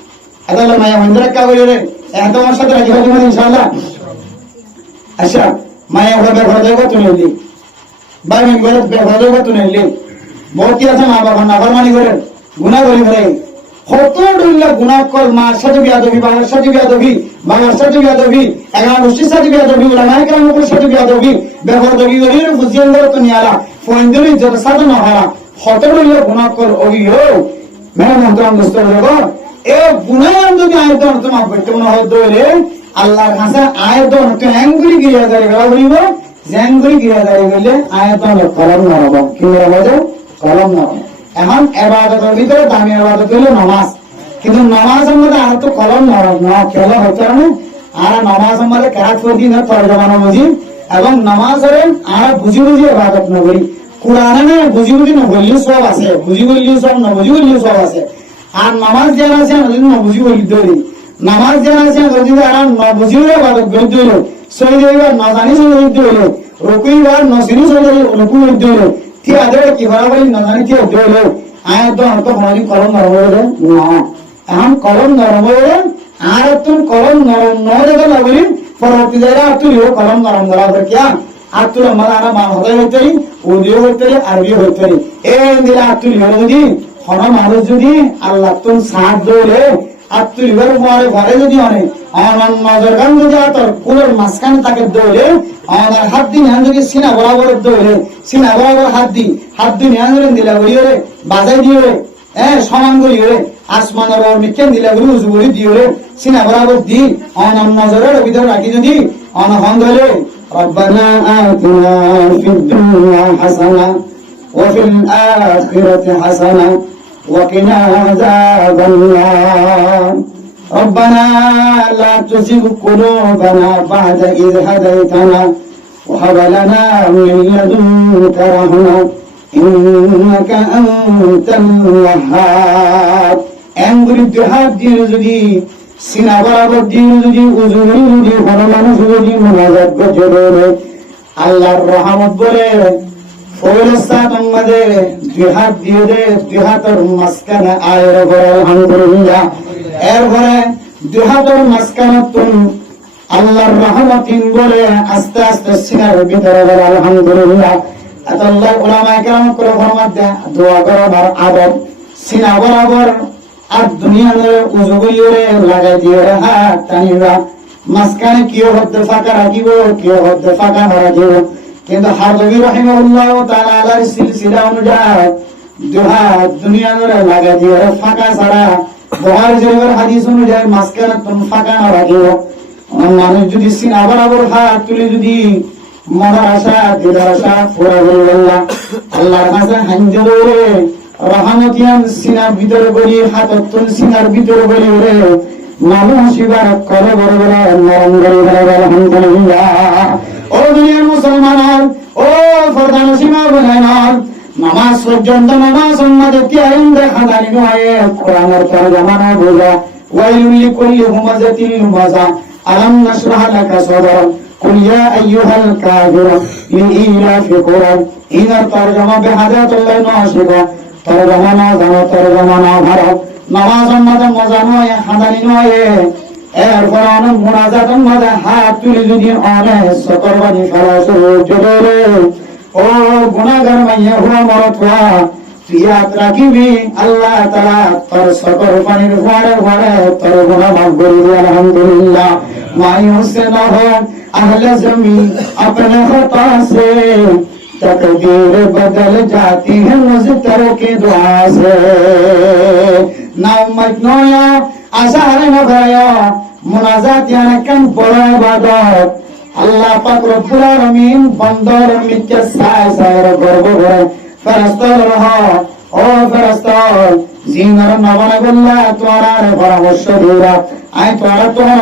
আদাল্লাহ মায়া মহিন্দ্র কা করি রে এত আমার সাথে রাজি হয়ে যাবেন ইনশাআল্লাহ আচ্ছা মায়া ওরা বের হয়ে তুমি এলি বাইরে গেলে বের হয়ে তুমি এলি বহুত কি আছে মা বাবা নাফরমানি করে গুনাহ করি করে কত ডুল্লা গুনাহ কর মার সাথে বিয়াদবি বাবার সাথে বিয়াদবি বাবার সাথে বিয়াদবি এগার গোষ্ঠীর সাথে বিয়াদবি উলামায়ে কেরামের সাথে বিয়াদবি বেহরদবি করে ফুজিয়ান করে তো নিয়ালা ফোন দিলে যত সাথে না হারা কত ডুল্লা গুনাহ কর অভিও মেরা মোহতারাম দোস্ত দেখো এ গুনাহ যদি আয়তন তোমার বইতে মনে হয় দইলে আল্লাহর কাছে আয়তন তো অ্যাঙ্গুলি গিয়া যায় বলিব জেঙ্গুলি গিয়া যায় বলে আয়তন কলম নরব কি নরব কলম নরব এখন ইবাদতের ভিতরে দামি ইবাদত হলো নামাজ কিন্তু নামাজের মধ্যে আর তো কলম নরব না খেলা হচ্ছে না আর নামাজের মধ্যে কেরাত করতে না তর্জমা বুঝি এবং নামাজের আর বুঝি ইবাদত না করি কোরআনে না বুঝি না বললেও সব আছে বুঝি বললেও সব না বুঝি বললেও সব আছে আর নামাজ জানা আছে না বুঝি বলি ধরি নামাজ জানা আছে যদি আর না বুঝিও ইবাদত করতে হলো সহিবার না জানি সহিতে হলো রুকুইবার নসিনি সহি রুকু করতে হলো ঠিক আছে কি বরাবরই না জানি কি হতে হলো আয়াত তো অর্থ বলি কলম নরম হয়ে না এখন কলম নরম হয়ে আর তুমি কলম নরম নয় দেখো না বলি পরবর্তী জায়গায় আর তুই কলম নরম বরাবর কিয়া আর তুই আমার আনা মা হতে হইতে ওদিও হইতে আরবিও হইতে এই দিলে আর তুই যদি হন মানুষ যদি আল্লাহ তুমি সাথ দৌড়ে আর তুই ঘরে ঘরে যদি অনেক আমার নজর গান যদি তোর ফুলের মাঝখানে তাকে দৌড়ে আমার হাত দিন যদি সিনা বরাবর দৌড়ে সিনা বরাবর হাত দিন দিলা বলিও রে বাজাই দিও রে সমান করিও রে আসমানের ওর মিকেন দিলা বলি উজু বলি দিও রে সিনা বরাবর দি আমার নজরের ভিতরে রাখি যদি অনহন ধরে ربنا آتنا في الدنيا حسنة وفي الآخرة حسنة وقنا عذاب النار ربنا لا تزغ قلوبنا بعد إذ هديتنا وهب لنا من لدنك رحمة إنك أنت الوهاب এঙ্গুলি দুহাত দিয়ে যদি সিনা বরাবর দিয়ে যদি উজুরি যদি কোনো মানুষ যদি মুনাজাত করতে পারে আল্লাহর রহমত বলে ফৌরস্তাদের মধ্যে দুহাত দিয়ে দে দুহাতের মাঝখানে আয়ের ঘরে আলহামদুলিল্লাহ এর ঘরে দুহাতের মাঝখানে তুমি আল্লাহর রহমতিন বলে আস্তে আস্তে সিনার ভিতরে বলে আলহামদুলিল্লাহ আল্লাহ উলামায়ে কেরাম করে ফরমাত দেয় দোয়া করার আদব সিনা বরাবর আর দুনিয়ার উজু বলিয়ে লাগাই দিয়ে হাত টানিবা মাঝখানে কেউ হতে ফাঁকা রাখিব কেউ হতে ফাঁকা রাখিব কিন্তু হারদবি রাহিমাহুল্লাহ তাআলা আলার সিলসিলা অনুযায়ী দুহাত দুনিয়া ধরে লাগাই দিয়ে ফাঁকা ছাড়া বুখারী শরীফের হাদিস অনুযায়ী মাঝখানে তুমি ফাঁকা না রাখিব মানুষ যদি সিনা বরাবর হাত তুলে যদি মনের আশা দিদার আশা পুরা হয়ে গেল আল্লাহর কাছে হাঁজে দৌড়ে রহমতিয়ান সিনার ভিতরে বলি হাতত্তন সিনার ভিতরে বলি ওরে মানুষ এবার করে বড় বড় নরম করে বলে আলহামদুলিল্লাহ ও দুনিয়ার মুসলমান ও ফরদান সীমা বলেন নামাজ পর্যন্ত নামাজ উম্মতে তিয়াইন দেখা জানি নয় কোরআনের তরজমা না বোঝা ওয়াইলুল লিকুল্লি হুমাযাতিল লুমাযা আলাম নাশরাহ লাকা সাদরাক কুল ইয়া আইয়ুহাল কাফিরুন লিইলাফি কুরান ইনার তরজমা বিহাদাতুল্লাহ নাশিবা তরজমা না জানো তরজমা না ভারত নামাজ উম্মতে মজা নয় হাদানি নয় এরপর অনেক মোনাজাতের মধ্যে হাত তুলে যদি অনেক সকরবানি ফেলা শুরু করে, ও গুনাহগার মাইয়া হুয়া মরত হুয়া, তুই ইয়াদ রাখিবি আল্লাহ তাআলা তোর সকরবানির ঘরে ঘরে তোর গুনাহ মাফ করে দিবে। আলহামদুলিল্লাহ। मायूस न हो अहले ज़मीं अपने खता से, तकदीर बदल जाती है मुज़तर की दुआ से। ना उम्मत नोया आज़ार न भया मुनाजात यानी कम बड़ा इबादत। अल्लाह पाक रब्बुल आलमीन बंदर मित्य साय सायर गर्व है फरिश्ता रहा ओ फरिश्ता জিনার নবনে বললা তোমার পরামর্শ দিরা, আই তোমার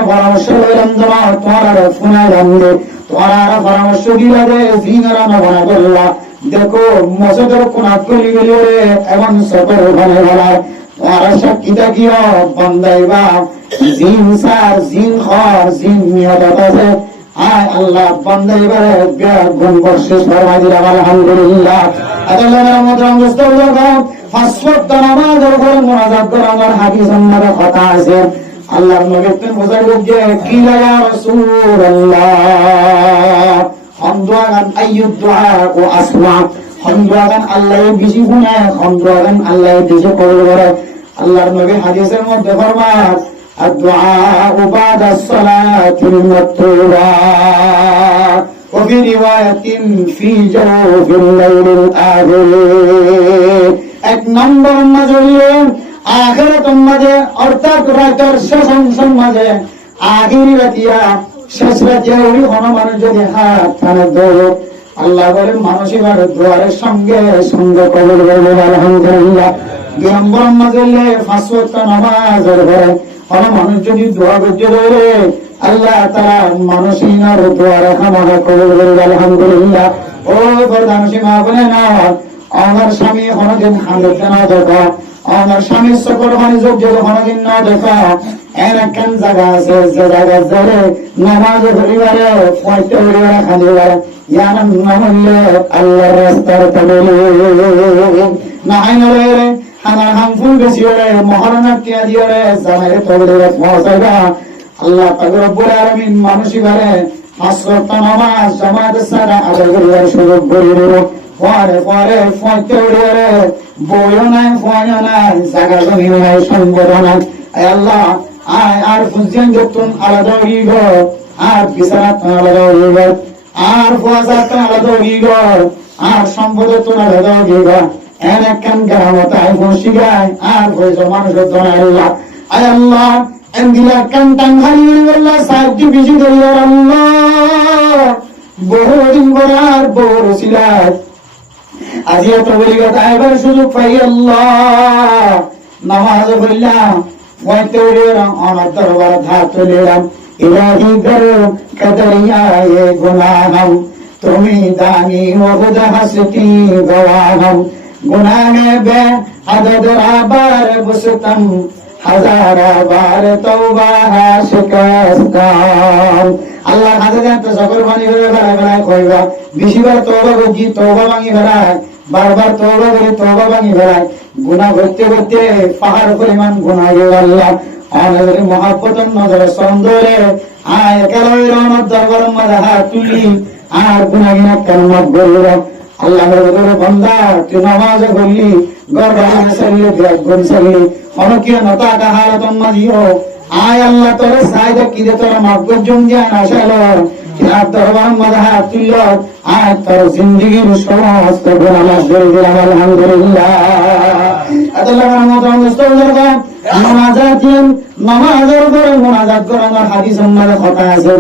পরামর্শ লইলাম জমা তোমার ফোনে জানলে তোমার পরামর্শ দিলা রে। জিনার নবনে বললা দেখো মসজিদের কোনাত গলি গলি রে এমন সকল ভালো ভালো তোমার সাক্ষীটা কিও বন্দাইবা জিন সার জিন খর জিন নিয়ত আছে। আয় আল্লাহ বন্দাইবারে গুণ বর্ষে ফরমাই দিলাম। আলহামদুলিল্লাহ। আল্লাহর মতন মুস্তাফা পাঁচ ওয়াক্ত নামাজের পরে মুনাজাত করার হাদিস আমাদের কথা আছে। আল্লাহর নবী তো বুঝাইল যে কিলা ইয়া রাসূলুল্লাহ হমদান আইয়ুদ দুআ ও আসমা, হমদান আল্লাহ বেশি শুনে, হমদান আল্লাহ বেশি কবুল করে। আল্লাহর নবী হাদিসের মধ্যে ফরমান الدعاء بعد الصلاة المكتوبة وفي رواية في جوف الليل الآخر। এক নম্বর মাঝে আখিরাতের মাঝে অর্থাৎ রাতের শেষ অংশের মাঝে আখিরি রাতিয়া শেষ রাতিয়া ওই হনুমান যদি হাত টানে ধরে আল্লাহ বলে মানসিক দোয়ারের সঙ্গে সঙ্গে কবুল করবে। আলহামদুলিল্লাহ। দুই নম্বর মাঝে পাঁচ ওয়াক্ত নামাজের পরে হনুমান যদি দোয়া করতে ধরে আল্লাহ তাআলা মানসিক দোয়ারে খামাখা কবুল করবে। আলহামদুলিল্লাহ। ও প্রধান সীমা বলে না আমার স্বামী কোনদিন হালতে না দেখা, আমার স্বামীর সকল যোগ যদি কোনদিন না দেখা, এর একখান জায়গা আছে যে জায়গা ধরে নামাজ পরিবারে পয়তে পরিবারে খালিবারে ইয়ানাম নহলে আল্লাহর রাস্তার তলে না আইনরে হানা হামফুল বেশি হলে মহারণা টিয়া দিয়ে জামাই তলে পৌঁছাইবা। আল্লাহ পাক রব্বুল আলামিন মানসিবারে পাঁচ ওয়াক্ত নামাজ জামাতের সাথে আদায় করিবার সুযোগ করে দেব। পরে পরে পয়তে উড়ে বইও নাই ফয়ও নাই জায়গা জমি নাই সম্পদ নাই। আল্লাহ আয় আর ফুজিয়ান যতুন আলাদা হয়ে গো, আর বিছানা আলাদা হয়ে গো, আর ফুয়াজাত আলাদা হয়ে গো, আর সম্পদ তো আলাদা হয়ে গো। এন একখান গ্রামত আয় বসি গায় আর বইছো মানুষের তো আল্লাহ। আয় আল্লাহ এন্দিলা কান টাঙ্গারি আল্লাহ সাহায্য বেশি করি। আল্লাহ বহুদিন পর আর বহু রসিলাত আজি এত বলি কথা এবার সুযোগ পাই। আল্লাহ নামাজ পড়লাম পয়তে উড়লাম আমার দরবার ধার তুলিলাম। ইলাহি করো কদরিয়ায়ে গুনাহম তুমি দানি ওহুদ হাসতি গওয়াহম। গুনাহে বে আদদ আবার বুসতম হাজারা বার তওবা শিকস্তাম। আল্লাহ হাতে জানতে সকল বাণী করে বেড়ায় বেড়ায় কইবা বেশিবার তওবা করছি তওবা ভাঙি বেড়ায়, বারবার তওবা করে তওবা ভাঙি বেড়ায়। গুনাহ করতে করতে পাহাড় পরিমাণ গুনাহ হয়ে আল্লাহ আমাদের মহাব্বতের নজরে সন্দরে আয় একেবারে রহমত দরবারের মধ্যে হাত তুলি আর গুনাহগিনা কেন মাফ করল। আল্লাহর বান্দা তুই নামাজে বললি গর্বানে সাল্লি বিআগুন সাল্লি অনকিয়া নতা হালাতন মাজিও। আয় আল্লাহ তোর সাইদে কি দে তোর মাফ করজুম দিয়া না শালো আর দরবার মধ্যে হাত তুলল। আয় তোর জিন্দেগির সমস্ত গুনাহ মাফ করে দিলাম। আলহামদুলিল্লাহ। আল্লাহর রহমত মুস্তাফা নামাজের পরে মুনাজাত করার হাদিস আমাদের কথা আছে।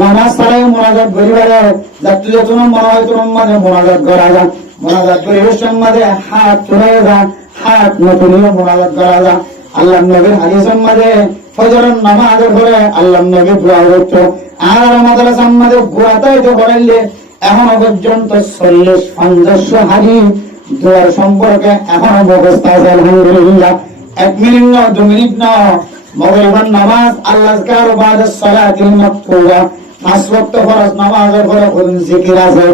নামাজ ছাড়াই মুনাজাত করিবারে যাত্রী যতন মনে হয় তোর মাঝে মুনাজাত করা যায়। মুনাজাত পরিবেশের মাঝে হাত তুলে যা, হাত নতুনিও মুনাজাত করা যায়। আল্লাহ নবীর হাদিসের মাঝে ফজরের নামাজের পরে আল্লাহ নবী দোয়া করতো। আর আমাদের সামনে ঘোরাতেই তো করাইলে এখনো পর্যন্ত 40-50 হাদিস দোয়ার সম্পর্কে এখনো ব্যবস্থা আছে। আলহামদুলিল্লাহ। 1 মিনিট না 2 মিনিট না মাগরিবের নামাজ আল্লাহর বাদে সালাতুল মাকতুবা 5 ওয়াক্ত ফরজ নামাজের পরে কোন জিকির আছে।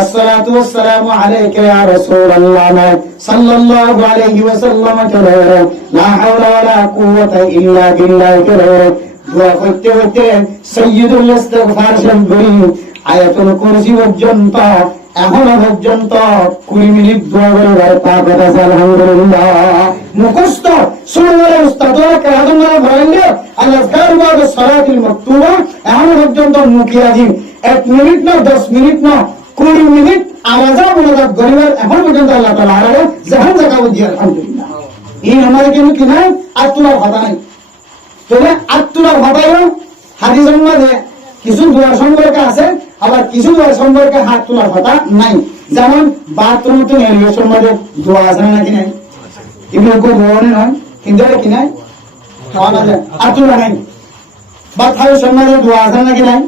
আসসালাতু ওয়াসসালামু আলাইকা ইয়া রাসূলুল্লাহ সাল্লাল্লাহু আলাইহি ওয়াসাল্লাম। লা হাওলা ওয়ালা কুওয়াতা ইল্লা বিল্লাহ। দোয়া করতে করতে সাইয়্যিদুল ইস্তিগফার শেষ করি আয়াতুল কুরসি পর্যন্ত এখনো পর্যন্ত 20 মিনিট দোয়া করে পাক আছে আলহামদুলিল্লাহ মুখস্থ সুরে উস্তাদরা কারাদুল্লাহ বলেনলে আল-আযকার ওয়া সালাতুল মাকতুবা এখনো পর্যন্ত মুকিয়াজি 1 মিনিট না 10 মিনিট না 20 মিনিট আওয়াজা মুনাজাত গরিবার এখন পর্যন্ত আল্লাহ তাআলা আর জাহান জায়গা বুঝিয়ে আলহামদুলিল্লাহ এই আমাদের কিন্তু কি নাই আত্মনার কথা নাই তবে আত্মনার কথাও হাদিসের মধ্যে কিছু দোয়া সম্পর্কে আছে আবার কিছু দোয়া সম্পর্কে হাত তোলার কথা নাই যেমন বাথরুম তো এলিভেশন মধ্যে দোয়া আছে নাকি নাই এগুলো খুব মনে নয় কিন্তু এটা কি নাই হাত তোলা নাই বা থাই সম্মানে দোয়া আছে নাকি নাই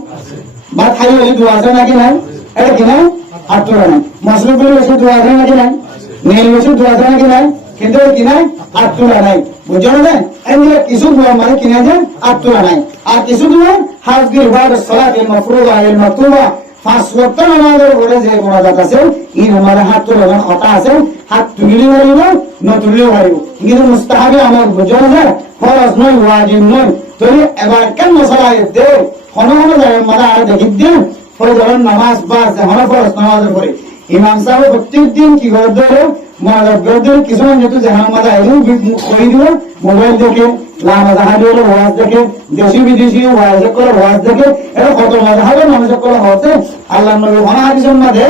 বা থাই হলে দোয়া আছে নাকি নাই এটা কি নাই হাত তোলা নাই মশরুম পরিবেশে দোয়া আছে নাকি নাই এলিভেশন দোয়া আছে নাকি নাই কিন্তু কি নাই হাত তোলা নাই বুঝলো না এগুলো কিছু দোয়া মানে কিনা যায় হাত তোলা নাই আর কিছু দোয়া হাজগির বাদ সালাতুল মাফরুযা আল মাকতুবা 5 ওয়াক্ত নামাজের পরে যে মুনাজাত আছে এই নামাজে হাত তোলার কথা আছে হাত তুলিলে পারিব না তুলিলেও পারিব কিন্তু মুস্তাহাবি আমার বুঝলো না ফরজ নয় ওয়াজিব নয় তো এবার কেন মশলা দে কোন জায়গায় মাথা আর দেখি দিন পরে যখন নামাজ বাস যখন ফরজ নামাজের পরে ইমাম সাহেব প্রত্যেক দিন কি করে দেয় মুনাজাত করে দেয় কিছু যেহেতু জাহান মাথা এলেও কই দিল মোবাইল দেখে লামাজাহাদের ওয়াজ দেখে দেশি বিদেশি ওয়াজ করে ওয়াজ দেখে এটা কত মাজাহাবের মানুষ করে হতে আল্লাহ নবী ওখানে হাদিসের মধ্যে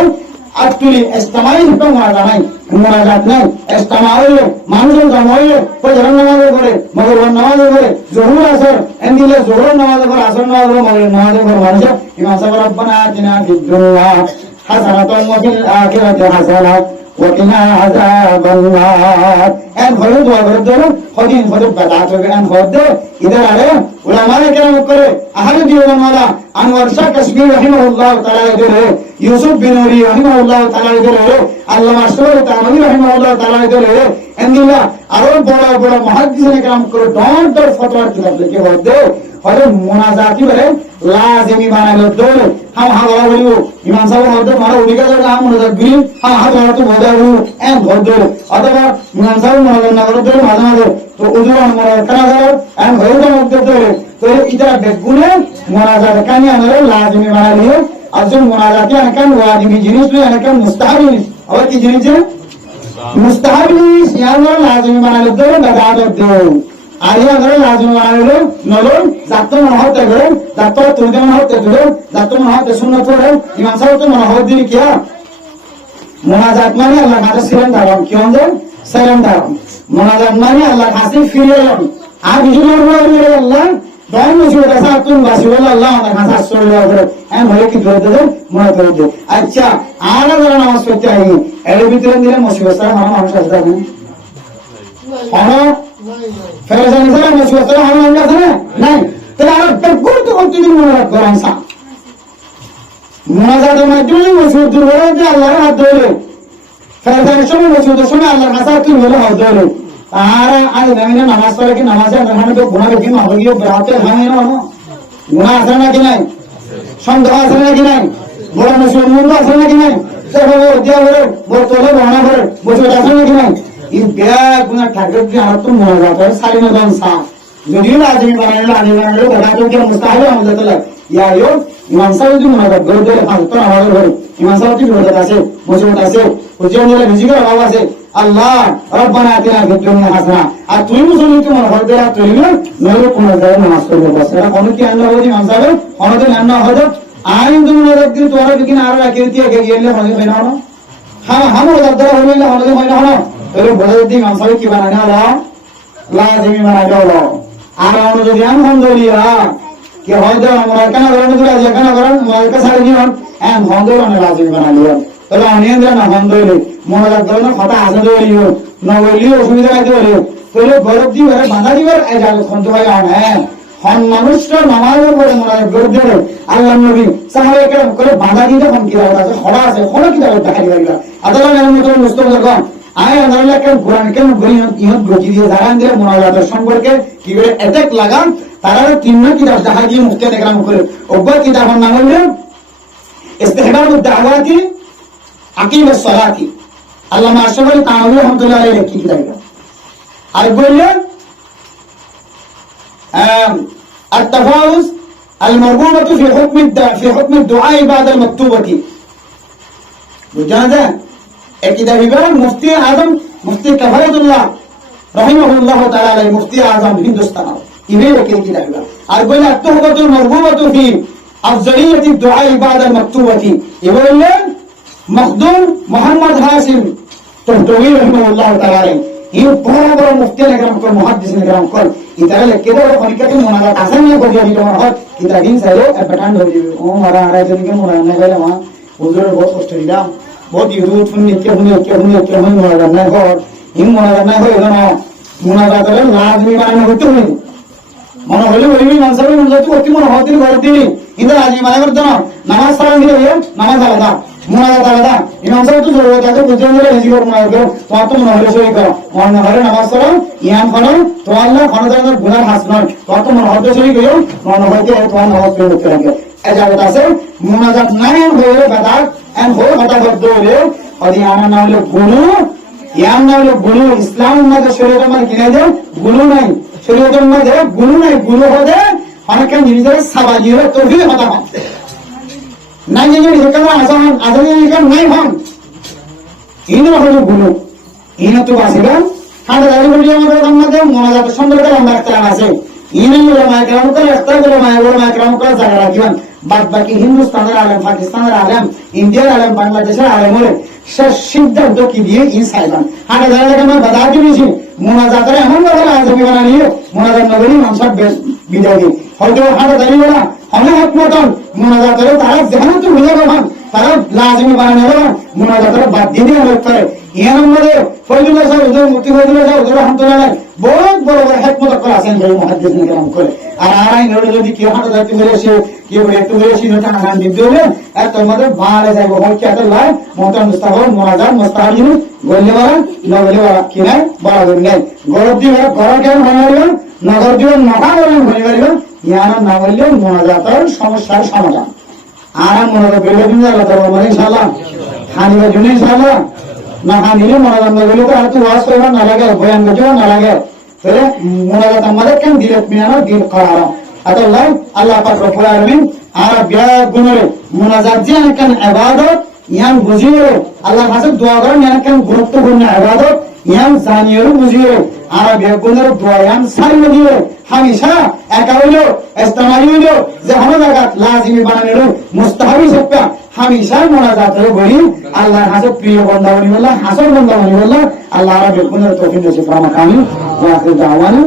actually ইস্তেমাই হিসাবে মুনাজাত নাই ইস্তেমা হইলে মানুষের জমা হইলে ফজর নামাজে করে মাগরিব নামাজে করে জোহর আসর এন্দিলে জোহর নামাজে করে আসর নামাজে করে মাগরিব নামাজে করে মানুষ ইমাম সাহেব রব্বানা আতিনা ফিদ দুনিয়া হাসানাতান ওয়া ফিল আখিরাতি হাসানাত وقنا عذاب النار ان হলো দোয়া করে দেন হদিন হদিন বাদাত হবে ان হদে ইদার আরে উলামায়ে কেরাম করে আহলে দিওয়ান ওয়ালা আনোয়ার শাহ কাশমীর রাহিমাহুল্লাহ তাআলা এদের ইউসুফ বিন নূরি রাহিমাহুল্লাহ তাআলা এদের আল্লামা আশরাফ তানভী রাহিমাহুল্লাহ তাআলা এদের এন্দিলা আরো বড় বড় মুহাদ্দিসিন কেরাম করে ডর ফতোয়ার কিতাব লিখে হদে হয়তো মুনাজাতি বলে লাজিমি বানাইলো দৌড়ে হাম হাওয়া বলিব ইমাম সাহেব হয়তো মারা উড়িকা যাবে হাম মুনাজাত বিল হাম হাওয়া তো বজা বলিব এন ধর দৌড়ে অথবা ইমাম সাহেব মুনাজাত না করে দৌড়ে মাঝে মাঝে তো উজুরান মরা কানা যাবে এন হয়তো মধ্যে দৌড়ে তো ইতারা বেগুনে মুনাজাত কানি আনলে লাজিমি বানাইলো আজম মুনাজাতি আনকান ওয়াজিবি জিনিস নয় আনকান মুস্তাহাবি জিনিস আবার কি জিনিস মুস্তাহাবি জিনিস ইয়ানো লাজিমি বানাইলো দৌড়ে বাদাত দৌড় আরিয়া ধরে লাজম বানাইলো নলন যাত্রা মনে হতে করে যাত্রা তুলতে মনে হতে তুলে যাত্রা মনে হতে শূন্য করে ইমাম সাহেব তো মনে হতে দিন কিয়া মুনাজাত মানে আল্লাহ কাছে সিলেন দাঁড়ান কি হন সিলেন দাঁড়ান মুনাজাত মানে আল্লাহ কাছে ফিরে এলাম আর কিছু বলবো আল্লাহ দয় মুসিবত আছে তুম বাসি বলে আল্লাহ আমার কাছে আশ্রয় দেওয়া করে এমন হলে কি ধরে দেবে মনে করে দেবে আচ্ছা আর যারা নামাজ পড়তে আইনি এর ভিতরে দিলে মুসিবত ছাড়া মানুষ আসতে হবে ফেরেশতানি ছাড়া মুসিবত ছাড়া মানুষ আছে না নাই তাহলে আর গুরুত্ব কতদিন মুনাজাত করেন সা মুনাজাতের মাধ্যমে মুসিবত দূর করে যে আল্লাহর হাত ধরে ফেরেশতানির সময় মুসিবতের সময় আল্লাহর কাছে তুই হলে হাত ধরে আর আজ নামিনা নামাজ পড়ে কি নামাজে আমরা তো গুনাহ দেখি না হবে গিয়ে বেরাতে ভাঙে না গুনাহ আছে নাকি নাই সন্দেহ আছে নাকি নাই বড় মুসলিম মন্দ আছে নাকি নাই দেখো দিয়া করে বড় তোলে বনা করে মুসিবত আছে নাকি নাই এই বেয়া গুনাহ ঠাকুর কি আর তো মুনাজাত করে সারি না দান সা যদিও লাজিমি বানাইলো দাদা তো কি মুস্তাহিল আমাদের তো ইয়া ইয়ো ইমাম সাহেব যদি মুনাজাত করে দেয় তো আমাদের ঘরে ইমাম সাহেব কি মুনাজাত আছে মুসিবত আছে ওজনের রিজিকের অভাব আছে আল্লাহ রব্বানা আতিনা ফিদ দুনিয়া হাসানা আর তুই মুসলিম তো মনে হয় দেয়া তুই নইলে কোন জায়গায় নামাজ পড়বে বস এটা কোন কি আল্লাহ বলি ইমাম সাহেব কোনদিন আল্লাহ হযরত আইন তুমি মুনাজাত দিন তোরা বিকিন আর রাখি দিয়ে গিয়ে হবে না হ্যাঁ হাম মুনাজাত দেওয়া হইলে না হলে হয় না এর বলে দিই ইমাম সাহেব কি বানানো হলো লাজিমি বানানো হলো আর আমরা যদি আলহামদুলিল্লাহ কি হয়তো আমরা কেন করেন তো আজ কেন করেন মালকা সারি দিন এম হন্দর না লাজিমি বানালিও তাহলে অনিয়ন্ত্র না হন্দইলে মনোজাত করেন কথা আছে দইলিও না বলিও অসুবিধা আছে বলিও তাহলে গরব দি ঘরে বাঁধা দিবার এই জায়গা খন্ত হয় হ্যাঁ হন মানুষটা নামাজের পরে মনোজাত করে দেবে আল্লাহ নবী সাহাবায়ে কেরাম করে বাঁধা দিতে কোন কি দাওয়াত আছে খড়া আছে খড়া কি দাওয়াত দেখাই দিবা আদালা মেন মতো মুস্তফা কম আয় আল্লাহ কেন কোরআন কেন গরিয়ত ইহত গতি দিয়ে জানান দিলে মুনাজাতের সম্পর্কে কি করে অ্যাটাক লাগান তারা তিনটা কিতাব দেখা দিয়ে মুক্তি দেখলাম করে ওবা কিতাবের নাম হলো ইস্তিহবাবুদ দাওয়াতি আকিমুস সালাতি আল্লামা আশরাফ আলী তানভী রাহমাতুল্লাহ আলাইহি কি কিতাব আর বললেন التفاوز المرغوبة في حكم الدعاء بعد المكتوبة বুঝছেন না একইদা বিভাগ মুফতি আজম মুফতি কাফায়াতুল্লাহ রাহিমাহুল্লাহ তাআলা আলাই মুফতি আজম হিন্দুস্তান ইনি একইদা বিভাগ আর বলে আত্মহবাতুল মারগুবাতু ফি আফজালিয়াতি দুআ বা'দা মাকতুবাতি ইবরাহিম মখদুম মোহাম্মদ হাসিম তহতবি রাহিমাহুল্লাহ তাআলা আলাই এই বড় বড় মুফতি একরাম কোন মুহাদ্দিসিন একরাম কোন ইতালে কেদো খনিকাতুল মুনাজাত আসানি করিয়া দিল হক কিতা দিন সাইলো এবাটান ধরি ও মারা আরা জনকে মুনা না গাইলা মা হুজুর বহুত কষ্ট দিলাম बहुत यूथ के मुनाजात ना हो हिम मुनाजात ना हो ना मुनाजात रे लाजमी माने होते हुए मन होले होली मानसर मुनाजात होती मन होती करती इंदा लाजमी माने करते ना नमाज सारा दिले नमाज आलादा मुनाजात आलादा इन मानसर तो जरूरत है तो बुझे मेरे हिजी और मुनाजात करो तो मन होले सही करो मन ना करे नमाज सारा याम करो तो अल्लाह खाना जाने गुनाह हासना तो मन होले सही करो मन होते तो नमाज पढ़ो करेंगे এজাজত আছে মুনাজাত নাই হইলে বাদাত এন হই কথা করতে হইলে অদি আমার নাম হলো গুরু ইয়ার নাম হলো গুরু ইসলাম মধ্যে শরীয়তের মধ্যে কিনে দে গুরু নাই শরীয়তের মধ্যে গুরু নাই গুরু হতে অনেকে নিজের সাবাজির তৌফিক কথা হয় নাই যে এখানে আসান আসান এখানে নাই হন ইনি হলো গুরু ইনি তো আসিবেন হাতে দাঁড়িয়ে বলি আমাদের মধ্যে মুনাজাত সম্পর্কে লম্বা একটা আছে ইনি উলামা کرام করে একটা উলামা کرام করে জায়গা রাখবেন বাদ বাকি হিন্দুস্তানের আলেম পাকিস্তানের আলেম ইন্ডিয়ার আলেম বাংলাদেশের আলেম হলে সে সিদ্ধান্ত কি দিয়ে ইনসাইবান হাতে দাঁড়িয়ে আমরা বাধা দিয়েছি মুনাজাতের এমন ভাবে আজমি বানানিয়ে মুনাজাত নগরী মানসাব বিদায় দিই হয়তো হাতে দাঁড়িয়ে বলা অনেক একমতন মুনাজাতের তারা যেখানে তো ভুলে যাবেন তারা লাজমি বানানো হবে মুনাজাতের বাদ দিয়ে দিয়ে আলোক করে ইয়ার মধ্যে ফয়জুল্লাহ সাহেব হুজুর মুফতি ফয়জুল্লাহ সাহেব হুজুর রহমাতুল্লাহ বহুত বড় বড় হিকমত করে আছেন যে মুহাদ্দিসিন کرام করে আর আরাই নড়ে যদি কি হাতে দাঁড়িয়ে মেরে সে কি বলে একটু বেশি না টাকা গান দিতে হলে এত মধ্যে ভালো যাইব হয় কি আল্লাহ মোহতারাম মুস্তাফা মুনাজাত মুস্তাহিন বললে বলা নগলে বলা কি নাই বলা ধরে নাই গরব দিয়ে গরব কেন বানাইবেন নগর দিয়ে নগা বলেন বানাইবেন ইয়ার না বললে মুনাজাতের সমস্যার সমাধান আর মুনাজাত বলে দিন আল্লাহ তাআলা মানে ইনশাআল্লাহ খানিবার জন্য ইনশাআল্লাহ না খানিলে মুনাজাত না বলে তো আর তো ওয়াজ করবা না লাগে বয়ান করবা না লাগে তাহলে মুনাজাত আমাদের কেন দিলে মিয়ানো দিন করার আল্লাহ আল্লাহ পাক রব্বুল আলামিন আর বিয়া গুণরে মুনাজাত যে কেন ইবাদত ইয়ান বুঝিয়ে আল্লাহর কাছে দোয়া করেন ইয়ান কেন গুরুত্বপূর্ণ ইবাদত ইয়ান জানিয়ে বুঝিয়ে আর বিয়া গুণরে দোয়া ইয়ান সারিয়ে দিয়ে হামেশা একা হইলো ইস্তেমাই হইলো যে হলো জায়গা লাজিমি বানানো মুস্তাহাবি সপ্পা হামেশা মুনাজাত হয়ে বলি আল্লাহর কাছে প্রিয় বান্দা বলি বললা হাসর বান্দা বলি বললা আল্লাহ আর বিয়া গুণরে তৌফিক নসিব ফরমা কামি ওয়া আখির দাওয়ানা